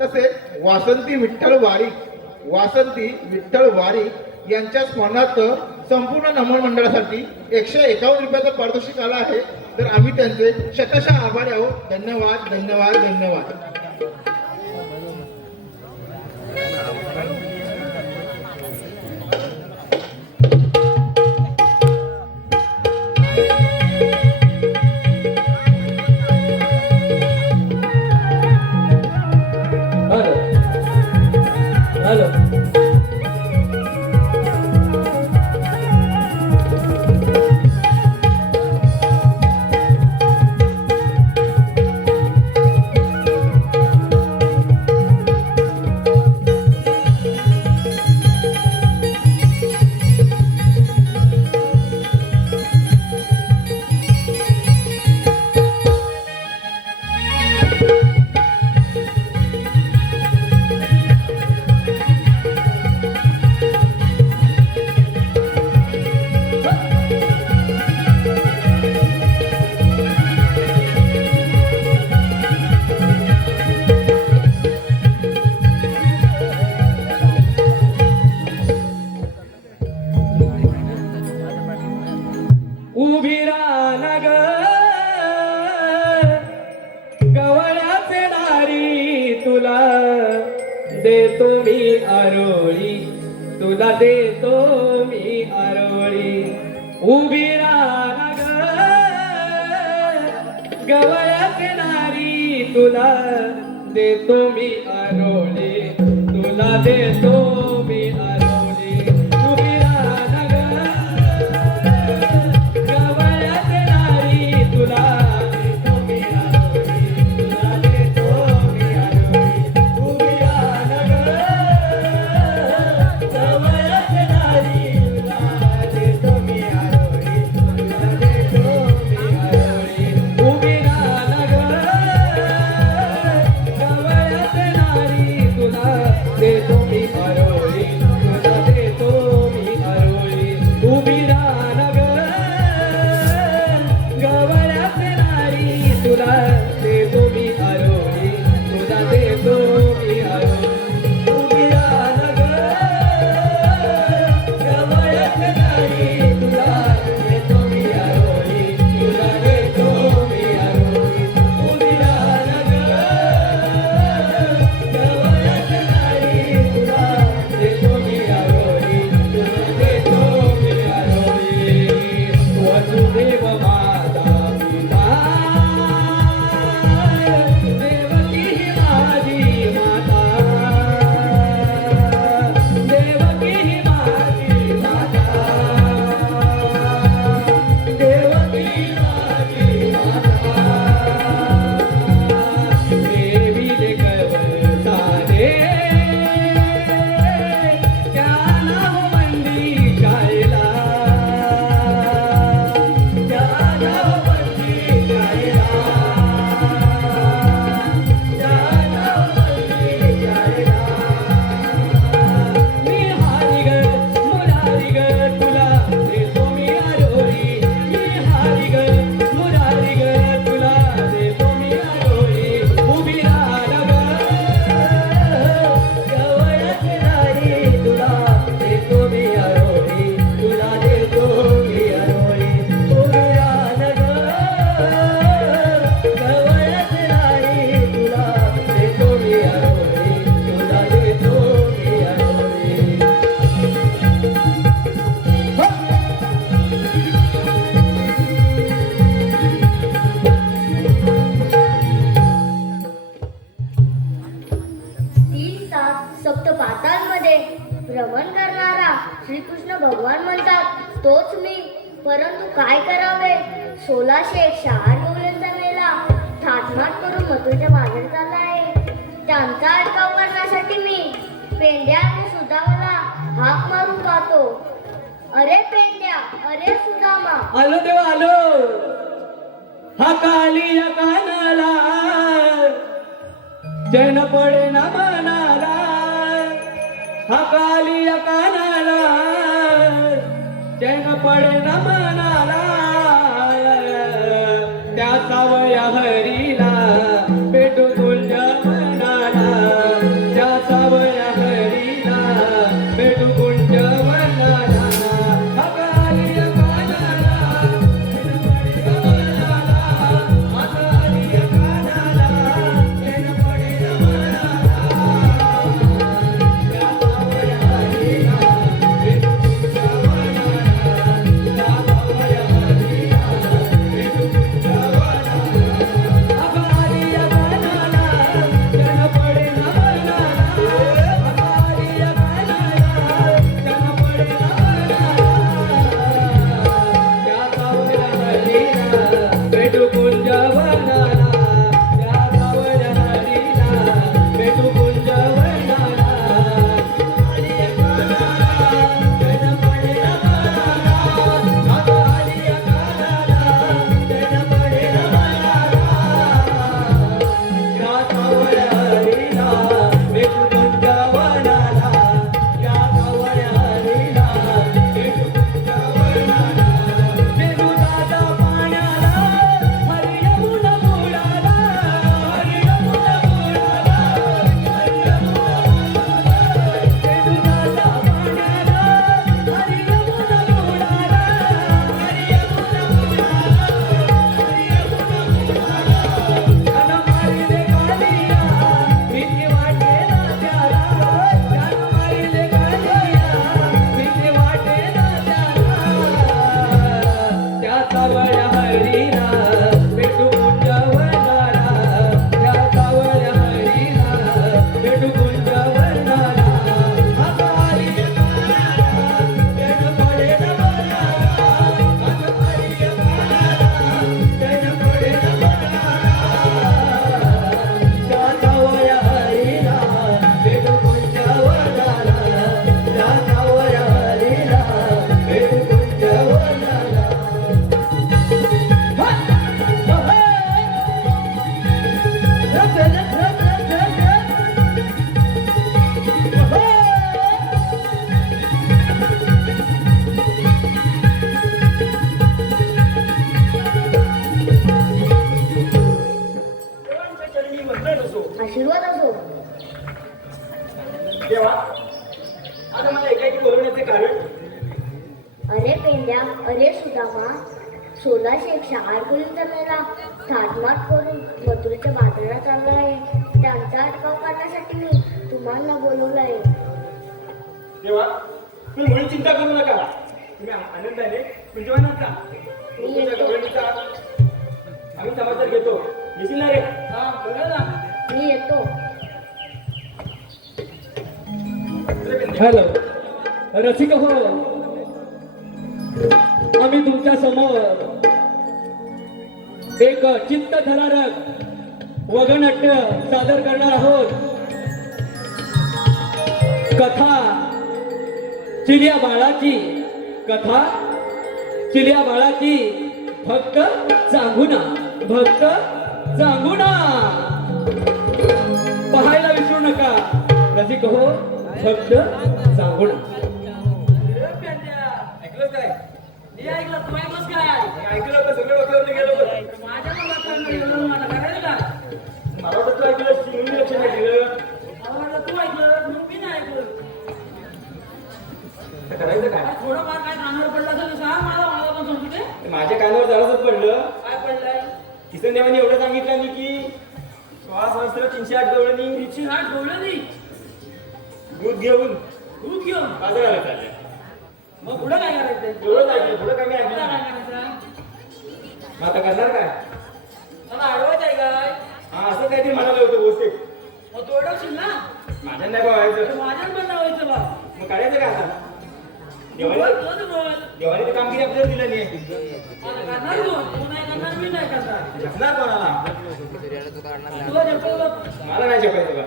तसेच वासंती विठ्ठल वारी यांच्या स्मरणार्थ संपूर्ण नमन मंडळासाठी 151 रुपयाचं पारितोषिक आलं आहे. तर आम्ही त्यांचे शतशः आभारी आहोत. धन्यवाद. हॅलो उभी राहा ग गवळ्याचे नारी तुला देतो मी आरोळी उभी राहा ग गवळ्याचे नारी तुला देतो मी आरोळी देतो मी सप्तपातांमध्ये भ्रमण करणारा श्रीकृष्ण भगवान म्हणतात तोच मी. परंतु काय करावे, 1606 डोळ्यांचा मेला थाटमाट करून मथुरेच्या बाहेर चालला आहे. त्यांचा अटकाव करण्यासाठी मी पेंड्या आणि सुदामाला हाक मारून पाहतो. अरे पेंड्या, अरे सुदामा. आलो देवा आलो. हा काली या कानाला जैन पडे ना मनाला. हा काली या कानाला जैन पडे ना मनाला. त्या सावया हरीला भेटू तुझ्या मनाला. त्या सावया हरीला भेटू तुझ्या मनाला. हा काली या कानाला जैन पडे ना मनाला. हा काली या कानाला जैन पडे ना मनाला. त्या सावया हरीला भेटू तुझ्या मनाला. त्या सावया हरीला भेटू तुझ्या मनाला. हा काली या कानाला जैन पडे ना मनाला. हा काली या कानाला जैन पडे ना मनाला. त्या सावया हरीला भेटू कुंज वनाला. त्या सावया हरीला भेटू कुंज वनाला. काली या कानाला जैन पडे ना मनाला. हा काली या कानाला जैन पडे ना मनाला. त्या सावया हरीला भेटू कुंज वनाला. त्या सावया हरीला भेटू कुंज वनाला. पेरुदादा पाण्याला हरी यमुना बुडाला. हरी यमुना बुडाला. हरी यमुना बुडाला. पेरुदादा पाण्याला हरी यमुना बुडाला. हरी यमुना बुडाला. हरी यमुना बुडाला. जन मारिले कालिया भीती वाटे ना त्याला. जन मारिले कालिया भीती वाटे ना त्याला. त्या सावया हरीला भेटू कुंज वनाला. त्या सावया हरीला भेटू कुंज वनाला. हा काली या कानाला जैन पडे ना मनाला. हा काली या कानाला जैन पडे ना मनाला. त्या सावया हरीला भेटू कुंज वनाला. त्या सावया हरीला भेटू कुंज वनाला. देवांच्या चरणी वंदन असो. आशीर्वाद असो. देवा, आता मला एकाएकी बोलवण्याचे कारण. अरे पेंड्या, अरे सुदामा, 1606 डोळ्यांचा मेला थाटमाट करून मथुरेच्या बाजारात चालला आहे. त्यांचा अटकाव करण्यासाठी मी तुम्हाला बोलवलं आहे. देवा, तुम्ही मुळी चिंता करू नका. तुम्ही आनंदाने कुंजवनात जा. तुमच्या गवळणीचा आम्ही समाचार घेतो. येशील ना रे? हा, बघा ना. मी येतो. हॅलो रसिक हो, आम्ही तुमच्या समोर एक चित्तथरारक वगनाट्य सादर करणार आहोत. कथा चिलिया बाळाची. कथा चिलिया बाळाची. भक्त चांगुना. भक्त चांगुना. पाहायला विसरू नका रसिक हो. भक्त चांगुना. ऐकलं काय? हे ऐकलं तू ऐकलंस काय? ऐकलं का? सगळं डोक्यावरती गेलं बरं. माझ्या पण डोक्यावरनं गेलं, मला करायचं का? मला वाटतं तू ऐकलं, म्हणून लक्ष नाही दिलं. मला वाटलं तू ऐकलं म्हणून मी नाही ऐकलं. आता करायचं काय? काय थोडंफार काय कानावर पडलं असेल तर सांग मला पण समजू दे. ते माझ्या कानावर जरासच पडलं. काय पडलंय? किसन देवानी एवढं सांगितलं नाही की 16 सहस्त्र 308 गवळणी तिची हात डोळलं नाही. दूध घेऊन दूध घेऊन बाजाराला चालले. मग पुढे काय करायचं? एवढंच ऐकलं, पुढं काय मी पुढं ऐकलं काय नाही. करायचं? मग आता करणार काय? मला अडवायचं आहे काय? हा, असं काहीतरी म्हणालं होतं गोष्टी. मग तू अडवशील ना? माझ्या नाही बघायचं माझ्याच पण लावायचं बा मग काढायचं काय आता दिवाळी दिवाळी तर कामगिरी आपल्याला दिलं नाही करणार तू नाही करणार मी नाही करणार झपणार कोणाला तुला जपलं मला नाही झपायचं का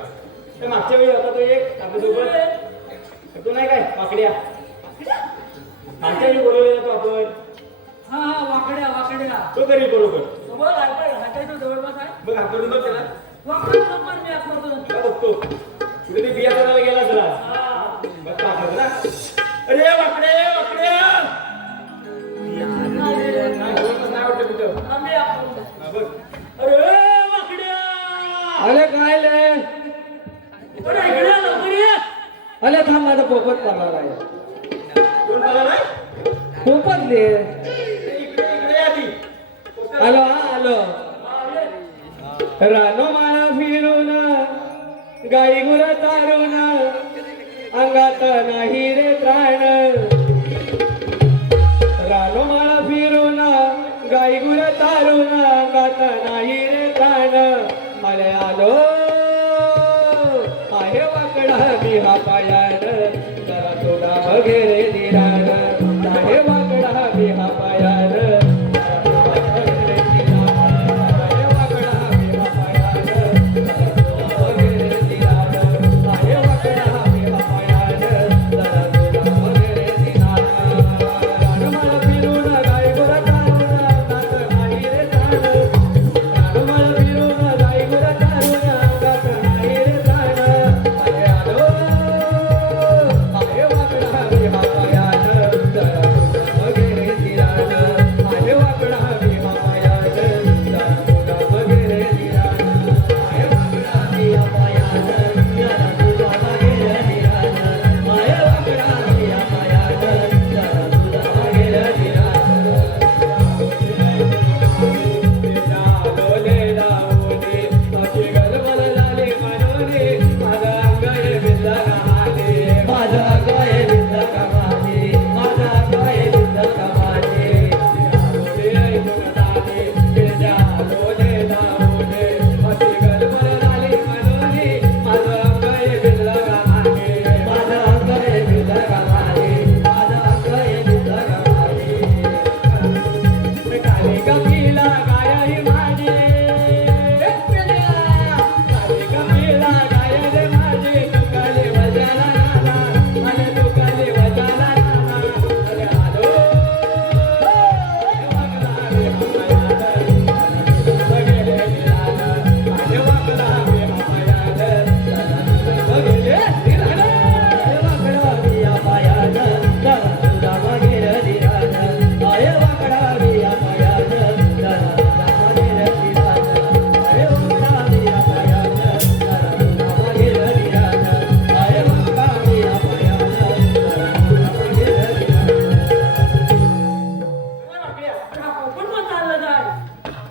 तर मागच्या वेळी होता तो एक आपल्यासोबत तो नाही काय वाकड्या मागच्या वेळी बोलवलेला तो आपण हा हा वाकड्या वाकड्या तो करील बरोबर बघ हातायचं जवळपास आहे बघ हात करून बघ त्याला वाकड्या नंबर मी आत करतो तुला बघतो कुठे ते बिया करायला गेला असेल आज. बघ तो आपल्याला ना अरे वाकडे वाकडे नाही जवळपास नाही वाटतं कुठं हा, बघ अरे वाकड्या अरे काय ले अरे इकडे लवकर ये अरे थांब माझा पोपट पडला आहे कोण बोला नाही पोपट ले इकडे इकडे या ती आलो हा आलो रानो माळा फिरून गाई गुर चारून अंगात नाही रे प्राण रानो माळा फिरून गाई गुर चारून अंगात नाही रे प्राण अरे आलो आहे वाकडा मी हा पायान जरा थोडा वगैरे निराण आहे वाकडा मी हा पायान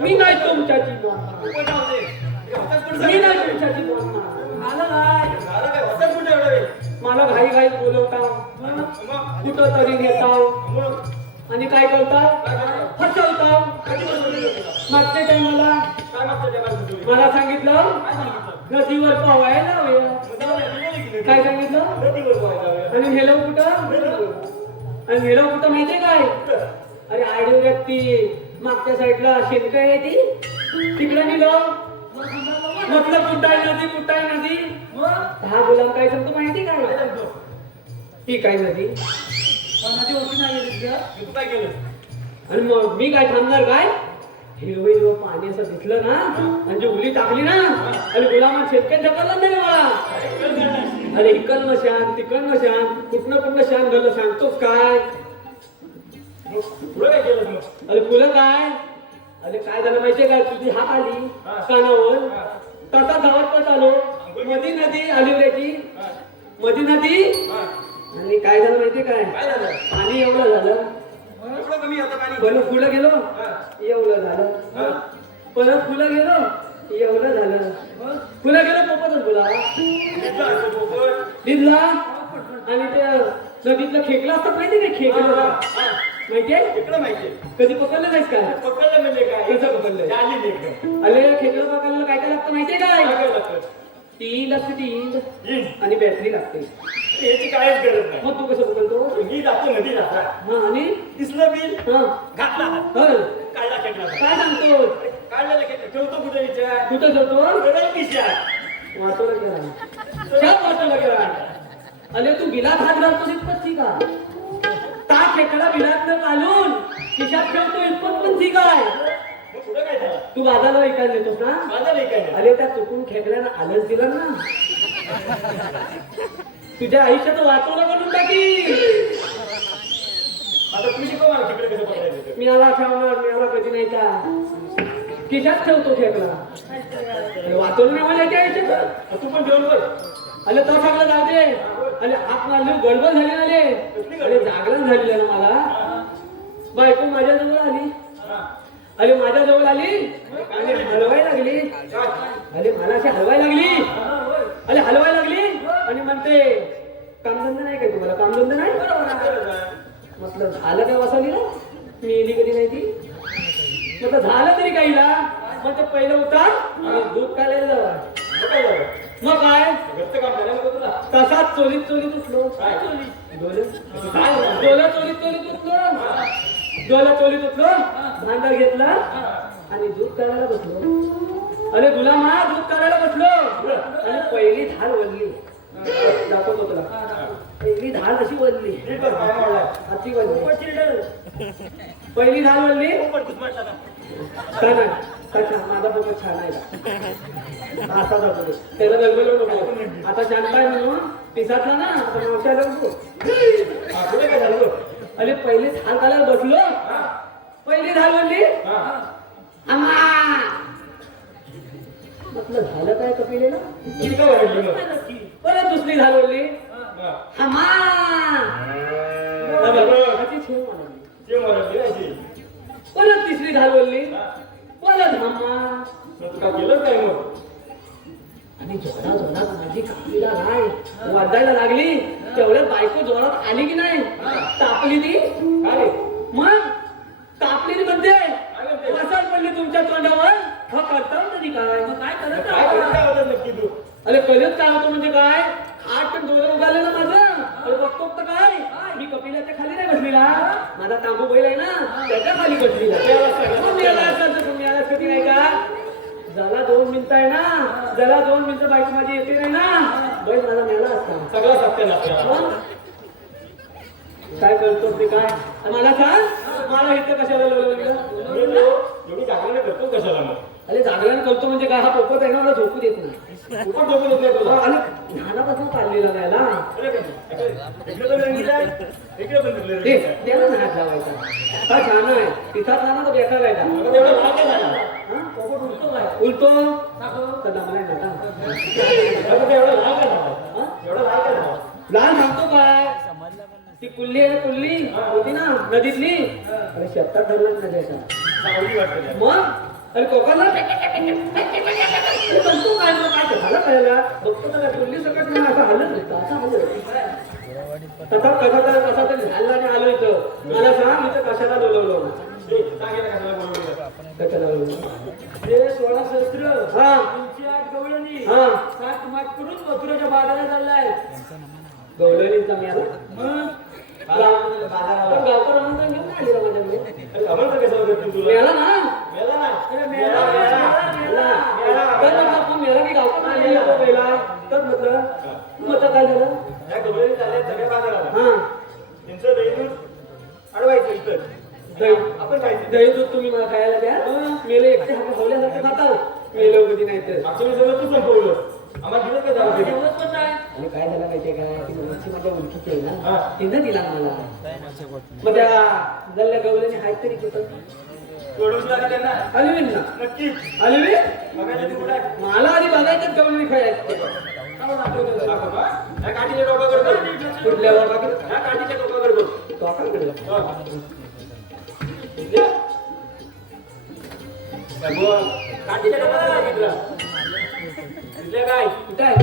मी नाही तुमच्याची बोलणार मी नाही तुमच्याची बोलणार आलं काय झालं काय होतं कुठे एवढं वेळ मला घाई घाई बोलवता मग कुठं तरी नेता मग आणि काय करता फसवता मागच्या टायमाला काय मागचं त्या बाजूला मला सांगितलं नदीवर पोहायला लावूया. काय सांगितलं आणि नेलं कुठं आणि नेलं कुठं माहितीये काय अरे आडवी व्यक्ती मागच्या साईडला शेतकरी आहे ती तिकडे निघाव म्हटलं कुठाय नदी हा गुलाम काय सांगतो माहिती काय ती काय नदी माझी ओळखी नाही आहे तिथं. तू काय केलं आणि मग मी काय थांबणार काय हिरवं हिरवं पाणी असं दिसलं ना म्हणजे उली टाकली ना आणि गुलामात शेतकरी ढकललं नाही मला अरे इकडनं शांत तिकडनं शांत कुठनं शांत झालं सांगतोस काय पुढे काय केलं मग अरे फुलं काय अरे काय झालं माहितीये काय तुझी हात आली कानावर तसा धावत पट आलो मधी नदी आली त्याची मधी नदी आणि काय झालं माहितीये काय काय झालं पाणी एवढं झालं एवढं कमी होतं पाणी परत फुलं गेलो एवढं झालं परत फुलं गेलो एवढं झालं फुलं गेलो पोपटच बोला घेतलं असं पोपट दिदला आणि त्या नदीतलं खेकला असतात माहिती काय खेकला माहितीये इकडं माहितीये कधी पकडलं नाहीस का पकडलं म्हणजे काय कसं पकडलं? आली नाही अरे खेकडं पकडलं काय काय लागतं माहितीये काय काय लागतं ती लागते ती येईन. आणि बॅटरी लागते. याची काहीच गरज नाही. मग तू कसं बघतो? मी जातो नदीला. हा आणि दिसलं बिल हा घातला होय. काढला खेटला काय सांगतो? काढलेला खेटला ठेवतो कुठे विचार कुठं ठेवतो? खिशात. वाटोला गेला. शाप वाटोला गेला. अरे तू बिलात हात घालतो इतपत ठीक आहे. ता खेकडा बिलात न घालून खिशात ठेवतो इतपत पण ठीक आहे. मग पुढे काय झालं? तू बाजारला विकायला देतोस ना? माझा नाही काय अरे त्या चुकून खेकड्यानं आलंच दिलं ना. तुझ्या आयुष्यात वाचवणं करून टाकी. आता तू शिकव मला खेकडे कसं पकडायचं. मी आला ठेवणार, मी आला कधी नाही का खिशात ठेवतो खेकडा. वाचवणं नाही मला याच्या आयुष्यात. तू पण जेवण कर. अरे तो सगळं जाऊ दे. अरे हात मारले गडबड झाली ना रे. अरे जागरण झालेलं ना मला. बायको माझ्या जवळ आली. अरे माझ्या जवळ आली आणि हलवायला लागली. अरे मला अशी हलवायला लागली. अरे हलवायला लागली आणि म्हणते कामधंदा नाही काय तुम्हाला? कामधंदा नाही. म्हटलं झालं काय वसवली ना? मी येली कधी नाही ती. म्हटलं झालं तरी काहीला. मग ते पहिलं उतार आणि दूध काढायला जावा. मग काय घरचं काम करायला नको तुला. तसाच चोलीत चोलीत उठलो. काय चोली? डोला चोलीत चोलीत उठलो. डोला चोलीत उठलो. भांडा घेतला आणि दूध काढायला बसलो. अरे गुलामा दूध काढायला बसलो आणि पहिली धार वळली. दाखवतो तुला. पहिली धार अशी वळली. अशी वळली. पहिली धार वळली. छान आहे. छान. माझा फोटो छान आहे का? असा जातो त्याला गलबलो नको. आता शांत आहे म्हणून पिसातला ना. आता मावशाला नको. पुढे काय झालं? अरे पहिली धार घालायला बसलो. पहिली धार म्हणली आम्हा. म्हटलं झालं काय कपिलेला? इतकं वाढली मग. परत दुसरी धार म्हणली आम्हा. अशी छेड मारली. ते मराठी अशी. परत तिसरी धार बोलली. परत आम्हा. तू काय केलं काय मग? आणि जोरात जोरात माझी कापलीला नाही वाजायला लागली. तेवढ्यात बायको जोरात आली की नाही. तापली ती. काय मग तापली म्हणते वसाड पडली तुमच्या तोंडावर. हा करता तरी काय? मग काय करत काय करत काय होतं नक्की तू? अरे कळत काय होतं म्हणजे काय? खाट पण डोळं उगाले ना माझं. अरे बघतो तर काय मी कपिलाच्या खाली नाही बसलेला. माझा तांबू बैल आहे ना त्याच्या खाली बसलेला. तुम्ही आला कधी नाही का? ज्याला 2 मिनिटं आहे ना, ज्याला 2 मिनिटं बायको माझी येते नाही ना, बैल माझा मेला असता. सगळं सत्य नसतं. मग काय करतो ते काय? मला सांग. मला इथं कशाला बोलवलं? एवढी जागरण करतो कशाला मग? अरे जागरण करतो म्हणजे काय? हा पोपट आहे ना मला झोपू देत नाही. खूपच डोकं होतं तुला. आणि लहानापासून चाललेला नाही ना. इकडे पण रंगीत इकडे पण तिकडे ते त्याला नाही हात लावायचा. हा छान आहे. तिथं ना तो बेकार आहे का? मग तेवढं लाल काय झालं? हा? पोपट उलटो काय? उलटो तर दमलाय ना का? मग एवढं लाल काय झालं? हा? एवढं लाल काय झालं? लहान सांगतो काय? ती कुल्ली आहे ना, कुल्ली होती ना नदीतली. अरे शेतात धरलं ना त्याच्या. सावली वाटते त्याला. मग अरे कोकणला म्हणतो काय मग काय झालं कळला? बघतो तर कुल्ली सकट नाही असं हल्लत होतं. असं हल्लं कसा तरी झाला आणि आलो इथं. मला सांग इथं कशाला बोलवलं? सांगेल कशाला बोलवलं? कशाला बोलवलं? ते 16 शस्त्र हा तुमची 8 गवळणी हा 7 माग करून मथुराच्या बाजारात चाललाय. गवळणीचा मिळाला. मग गावकर म्हणून घेऊन आलेला माझ्याकडे. अरे आम्हाला तर कसं करतील तुला? मिळाला ना. मेला ना? अरे मेला, मेला. तर म्हटलं आपण मेला की गावकर नाही येतो पहिला. तर म्हटलं मग काय झालं? या गवळणी चालल्या सगळ्या बाजाराला. हा त्यांचं दही दूध अडवायचं इथं. दही आपण खायचं. दही दूध तुम्ही मला खायला द्या. मेले एकटे हात खावल्यासारखं खाता. मेलो कधी नाही तर. मागच्या वेळी सगळं तू संपवलं. आम्हाला दिलं का जाऊ दे? जेवणच पण नाही. आणि काय झालं माहितीये काय? ती मुलीची माझ्या ओळखीची आहे हा. ना. तिनं दिला मला. मग त्या गल्ल्या गवल्याने आहेत तरी कुठं? तोडून लागली त्यांना. आली ना. नक्की. आली बघायला ती कुठं आहे? मला आधी बघायचं गवळणी खायचं. दाखव बा. या काठीच्या डोक्यावर बघ. कुठल्या बाबा? या काठीच्या डोक्यावर बघ. काकाकडे. काठीच्या डोक्यावर बघितलं. दिसल्या काय? कुठं आहे?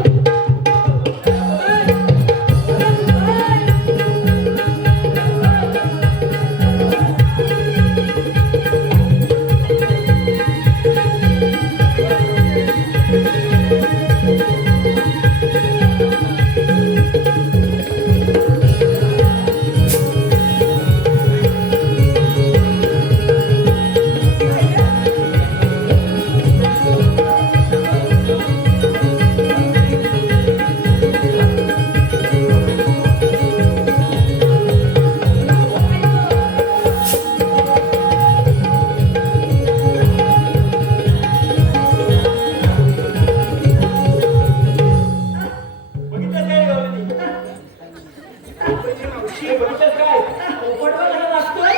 मावशी बघितलंस काय पोपट बघायला लागतोय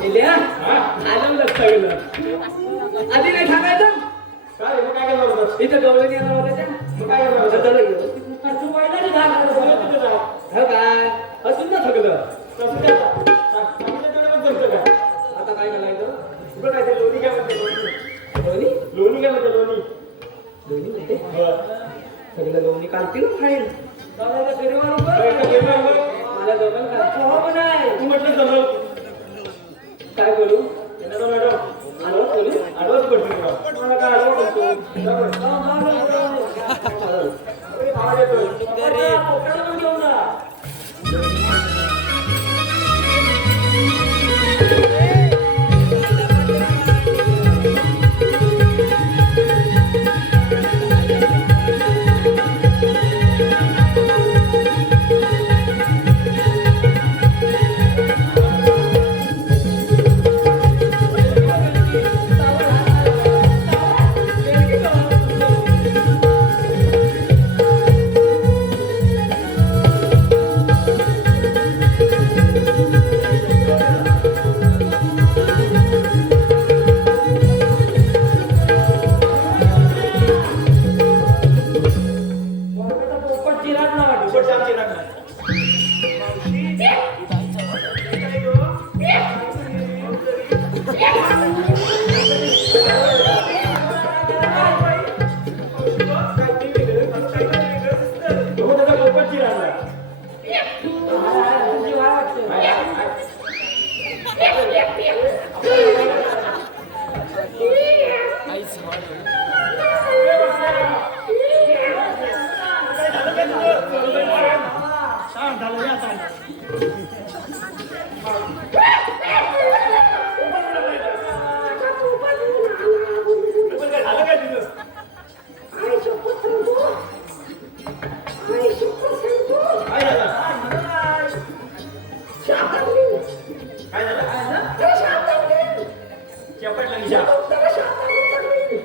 आलं लक्षात गेलं आधी नाही सांगायचं काय मग काय केलं होतं इथं गवळणी येणार होत्या मग काय केलं होतं चला घेऊ तू पहिला नाही झाला बोलत तिथे जा हो काय अजून ना सगळं तसं काय सांगितलं तेवढं पण जमतं का आता काय करायचं कुठं काय ते लोणी काय म्हणते लोणी लोणी काय म्हणते लोणी दोन्ही म्हणते बरं. सगळं लोणी काढतील खाईल चालायचं फेरीवर उभं. एका फेरीवर उभं. मला जमल का हो पण आहे. तू म्हटलं जमल. काय बोलू येणार मॅडम. आडवत बोलू आडवच पडतो तुला. मला काय आडवं पडतो. आवाज येतोय. पोपटाला पण घेऊन जा. पोपट चिरागला वाटतं. पोपट छान चिरागला.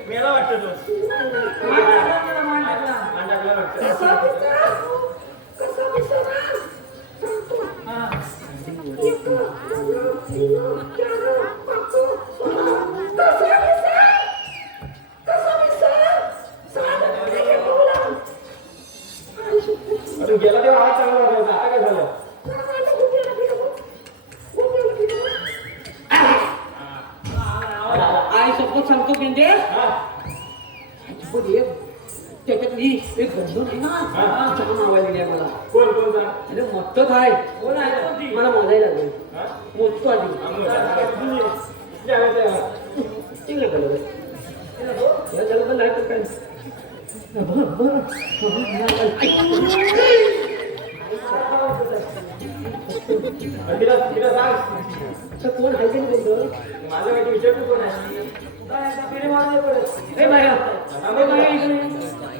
मेला वाटतं तो मांडकला वाटतं अरे गेला तेव्हा आवाज चांगला वाटायचा आता काय झालं आई शपथ सांगतो पिंडे त्याच्यातली एक गंध नाही ना छान आवाज आहे मला कोण कोण सांग अरे मत्तच आहे कोण आहे कोणती मला मोजायला लागेल मोजतो आधी चांगलं झालं झालं पण नाही तर काय तिला सांग तर कोण आहे की नाही बोलतो माझ्या काही विचारतो कोण आहे ए बाया ए बाया इकडे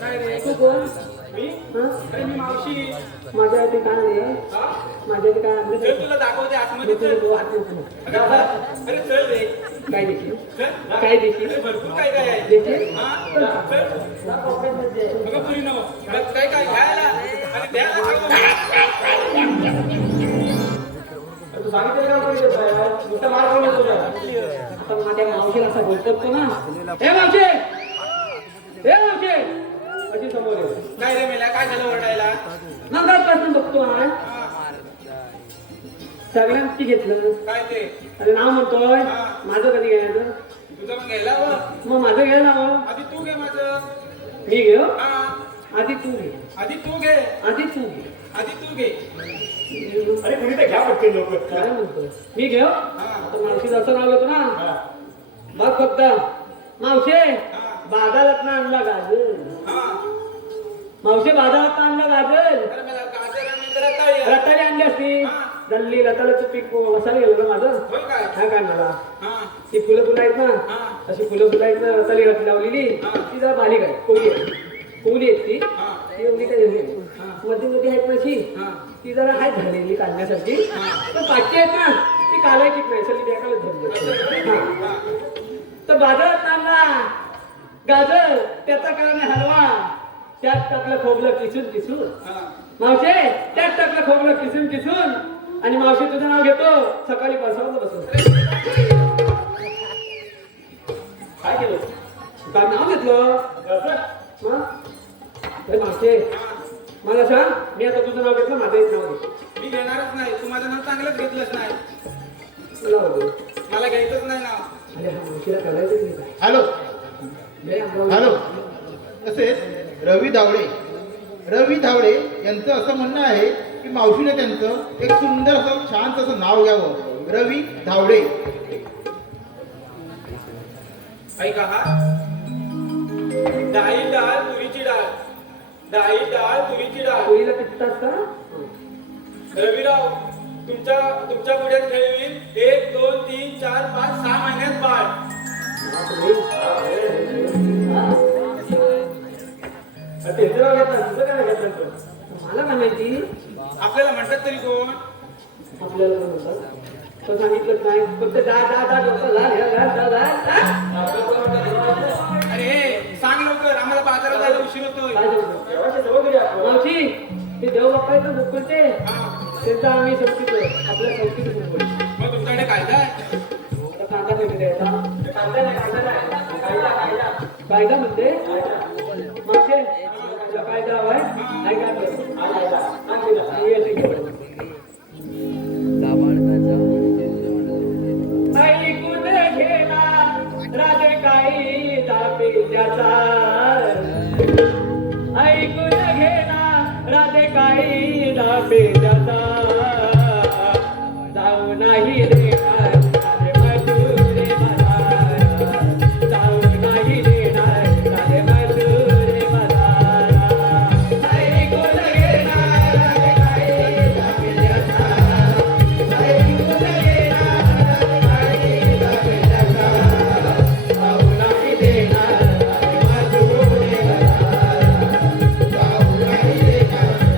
काय रे तू कोण मी हं? अरे मी मावशी माझ्या हाती काय आणलं हा? माझ्या हाती काय आणलं चल तुला दाखवते आतमध्ये चल तू हात नको. अरे चल रे काय देशील चल काय देशील अरे भरपूर काय काय आहे देशील हा चल बघा पुरी नो काय काय घ्यायला आणि द्यायला तू सांगितलं का कोणी नुसतं मार कोणी तुझ्या आता माझ्या मावशीला असा बोलतो ना ए मावशी ए मावशी अशी समोर ये काय रे मेला काय झालं ओरडायला नंतर प्रश्न बघतो हा हा, सगळ्यांची घेतलं काय ते अरे नाव म्हणतोय हा. माझं कधी घ्यायचं तुझं मग घ्यायला हवं मग माझं घ्यायला नाव आधी तू घे माझं मी घेऊ हा आधी तू घे आधी तू घे आधी तू घे आधी तू घे अरे कुणी तर घ्या पटकन लोक काय म्हणतोय मी घेऊ हा आता मावशीचं असं नाव घेतो ना बघ फक्त मावशे बाजारात आणला गाजर हा मावशे बाजारात आणला गाजर अरे मला गाजर आणि तर रताळी आहे. रताळी आणली असती हा. दल्ली रताळ्याचं पीक मसाला गेलं ना माझं होय काय काय काय मला हा ती फुलं फुलं आहेत ना हा. अशी फुलं फुलं आहेत ना रताळी रती लावलेली हा. ती जरा बारीक आहे कोवली आहे कोवली आहे ती हा ती एवढी काय झाली हा. मध्ये मध्ये आहेत ना अशी हा ती जरा आहेत झालेली काढण्यासाठी पण पाचशे आहेत ना ती काढायचीच नाही सगळी बेकालच झाली हा. तर बाजारात आणला गाजर त्याचा कारणे हलवा त्यात टाकलं खोबलं किसून किसून हा. मावशे त्यात टाकलं खोबलं किसून किसून आणि मावशी तुझं नाव घेतो सकाळी बसवलं बसून काय केलं काय नाव घेतलं हा? अरे मावशे मला सांग मी आता तुझं नाव घेतलं माझं एक नाव घेतो मी घेणारच नाही तू माझं नाव चांगलंच घेतलंच नाही तुला होतो मला घ्यायचंच नाही नाव. अरे हा मावशीला करायचंच नाही काय हॅलो लय अंगावर हॅलो तसेच रवी धावडे यांचं असं म्हणणं आहे की मावशीने त्यांचं एक सुंदर असं छान असं नाव घ्यावं रवी धावडे. ऐका हा डाळी डाळ तुरीची डाळ डाळी डाळ तुरीची डाळ. पोळीला पित्त असता रविराव तुमच्या पुढ्यात खेळवीन 1 2 3 4 5 6 महिन्यात बाळ. त्यांचं नाव घेतलं तुझं काय घेतलं मला काय माहिती आपल्याला म्हणतात तरी कोण. आपल्याला पण म्हणतात तो सांगितलंच नाही फक्त जा जा जा डोकं घाल, घाल, घाल, घाल. अरे सांग लवकर आम्हाला बाजारात जायला उशीर होतोय. काय सांगतो? मावशी ते देव बाप्पा येतं मुकुलचे त्यांचा आम्ही संस्कृत आपल्या संस्कृत मुकुल मग तुमच्याकडे कायदा आहे. कांदा भेटते याचा कायदा म्हणते मागचे तुला कायदा हवाय नाही ऐकून घेला राजे काही तापे त्याचा ऐकून घेला राजे काही तापे त्याचा जाऊ नाही देणार राजे मजुरे मला जाऊ नाही देणार राजे मजुरे मला ऐकून घेणार राजे काही तापे त्याचा ऐकून घेणार राजे काही तापे त्याचा जाऊ नाही देणार राजे मजुरे मला जाऊ नाही देणार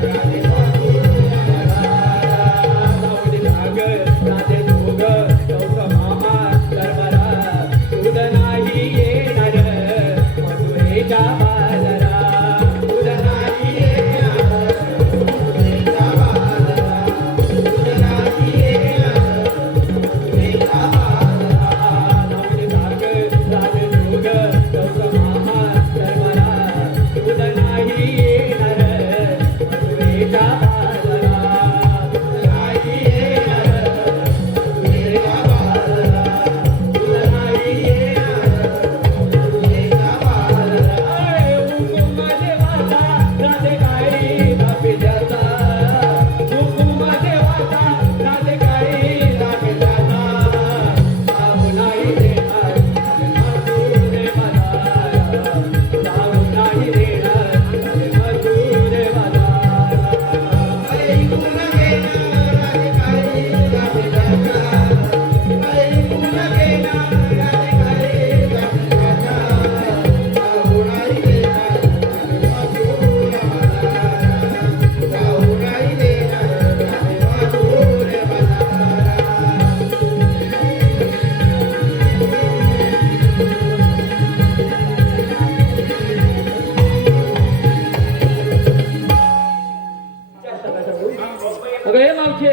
अगं हे मावशे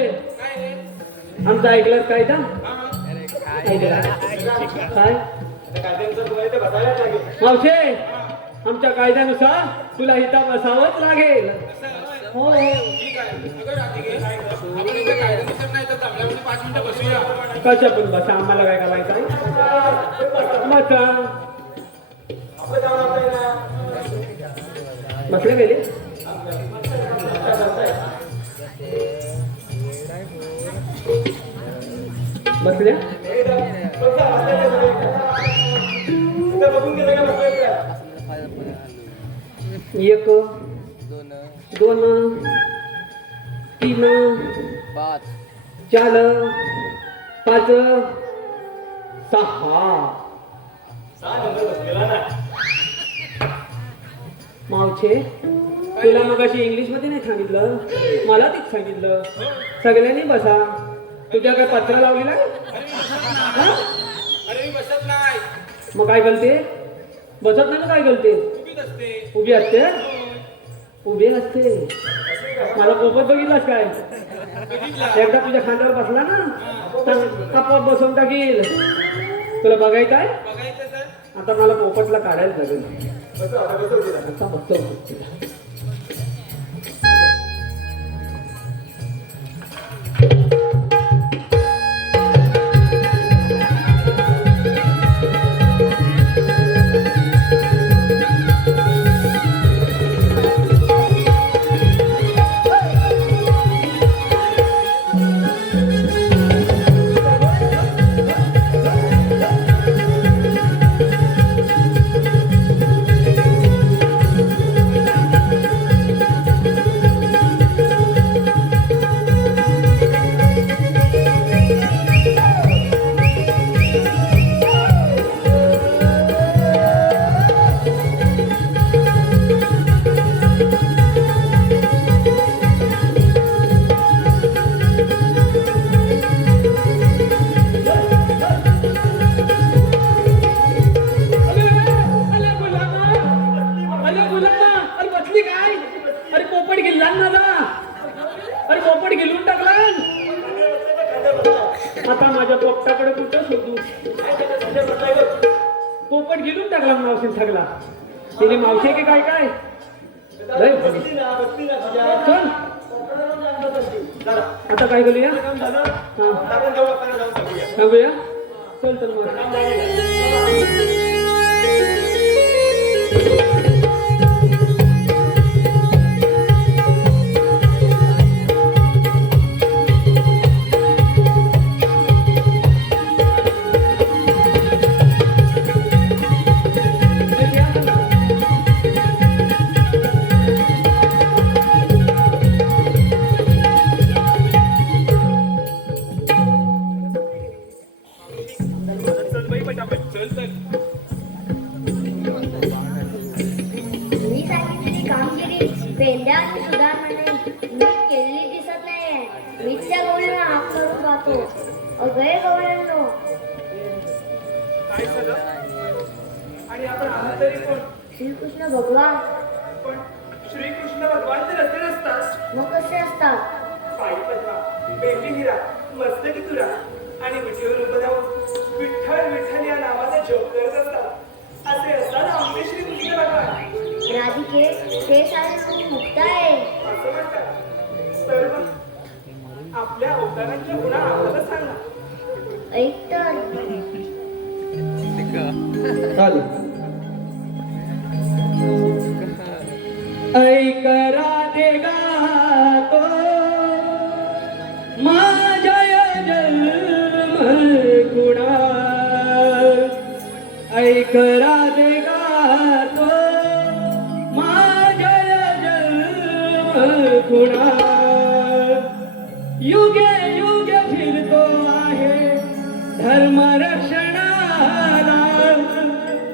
आमचा ऐकलास कायदा ऐकला काय मावशे आमच्या कायद्यानुसार तुला इथं बसावंच लागेल हो हो ठीक आहे. अगं राधिके, आपण इथे कायद्यानुसार नाही तर चांगल्यामध्ये 5 मिनिटं बसूया. कशा पण बसा आम्हाला काय करायचं बसा बसले गेले बसल्या एक 2 3 4 5 6 मावशे तुला मग अशी इंग्लिश मध्ये नाही सांगितलं मला तीच सांगितलं सगळ्यांनी बसा तुझ्या काय पत्र लावलेला हा? अरे मी बसत नाही मग काय गलते बसत नाही ना काय गलते उभीच असते. उभी असते उभे असते. मला पोपट बघितलास काय? एकदा तुझ्या खांद्यावर बसला ना तर आपोआप बसवून टाकील. तुला बघायचं आहे? बघायचं सर. आता मला पोपटला काढायला लागेल. आता बघतो. अरे बसली काय? अरे पोपट गेला मला. अरे पोपट गेलून टाकला. आता माझ्या पोपटाकडे कुठं शोधू? पोपट गेलून टाकला मावशी सगळा. तिने मावशी की काय काय लय भारी. चल आता काय करूया? सांगूया. चल चल मग. मी सांगितलेली कामगिरी पेंड्या आणि सुधारणाने नीट केलेली दिसत नाहीये. मीच त्या गवळ्यांना हात करून पाहतो. अगय गवळ्यांनो, काय झालं? आणि आपण आहात तरी कोण? श्रीकृष्ण भगवान. पण श्रीकृष्ण भगवान तर असे नसतात. मग कसे असतात? पायी पद्मा, बेटी हिरा, मस्तकी तुरा आणि विठीवर उभं राहून विठ्ठल विठ्ठल या नावाचा जप करत असतात. असे असतात आमचे श्रीकृष्ण भगवान. राधिके, ते सारे लोक मुक्त आहे. असं म्हणतात. तर मग आपल्या अवतारांच्या गुणा आम्हाला सांगा. ऐक तर, चालू. ऐक राधे गातो माझ्या जन्म गुणा. ऐक राधे गातो माझ्या जन्म गुणा. युगे युगे फिरतो आहे धर्म रक्षणाला.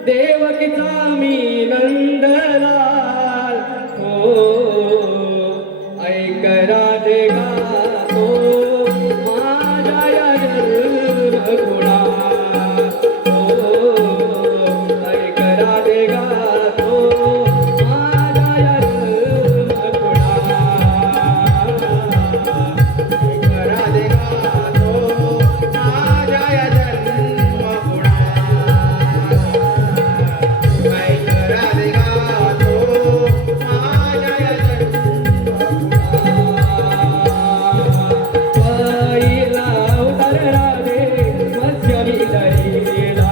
देवकीचा मी नंदलाल. हो ऐक राधे गातो माझ्या जन्म गुणा. हो ऐक राधे गातो माझ्या जन्म गुणा. ऐक राधे गातो माझ्या जन्म गुणा. ऐक राधे गातो माझ्या जन्म पहिला अवतार राधे मध्यमी दरीला.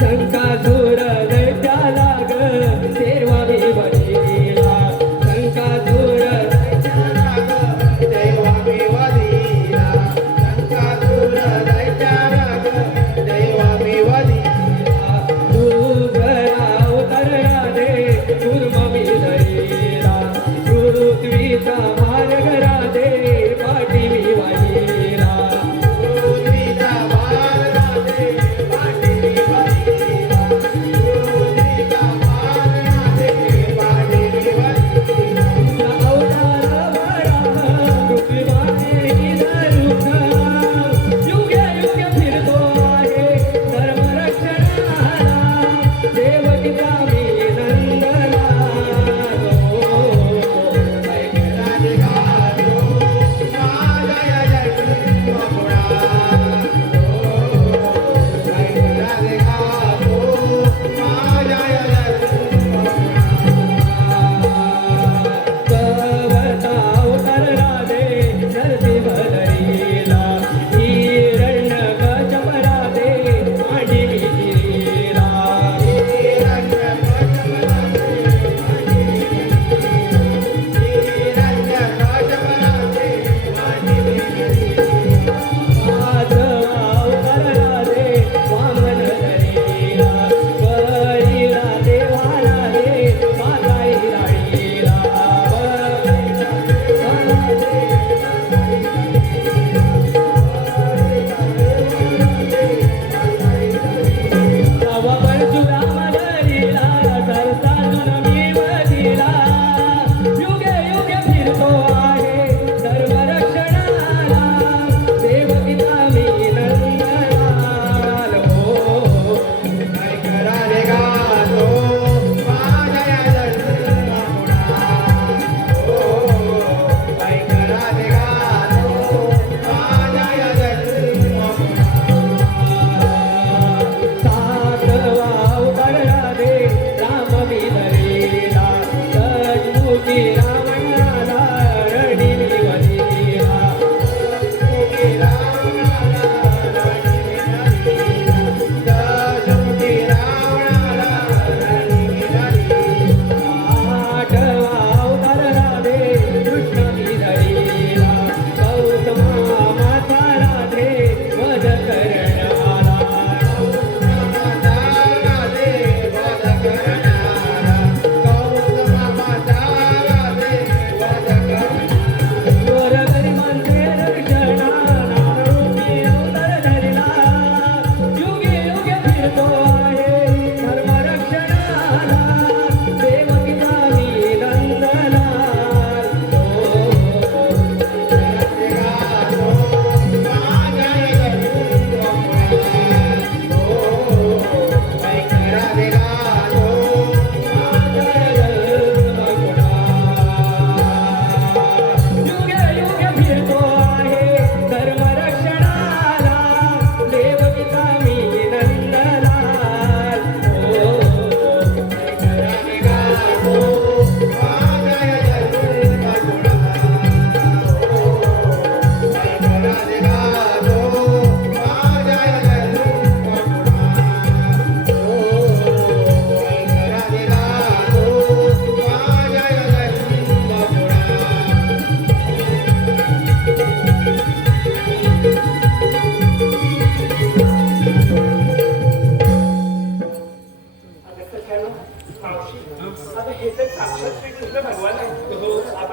शंकासूर दैत्याला ग सेवा मी बनीला. शंकासूर दैत्याला ग देवा मी वदिला. शंकासूर दैत्याला ग देवा मी वदिला. दुर्धरा अवतार राधे कुर्म मी दरीला. पृथ्वीचा मार्ग राधे पाठी मी वाहिला. पृथ्वीचा मार्ग राधे पाठी मी वाहिला. पृथ्वीचा मार्ग राधे पाठी मी वाहिला. अवतार बळा पृथ्वीवाने निधरुख. युगे युगे फिरतो आहे धर्म रक्षणाला. देवकीचा मी नंदलाल.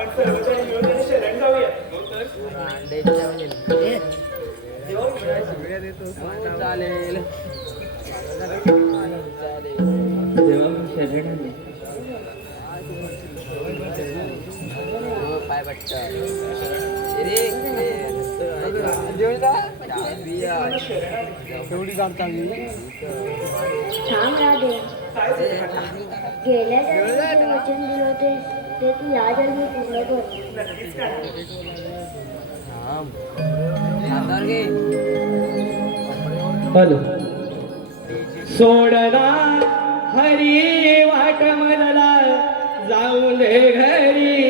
आपण सर्वजण मिळून त्याची शरण जाऊया. चालेल जेव्हा मी शरण आले, पाय पट्ट शेवटी काढता मी छान राधे, गेल्या जन्मी तू वचन दिलं होते ते तू या जन्मी पूर्ण कर. नक्कीच काय हॅलो. सोडला हरी वाट मला जाऊ दे घरी,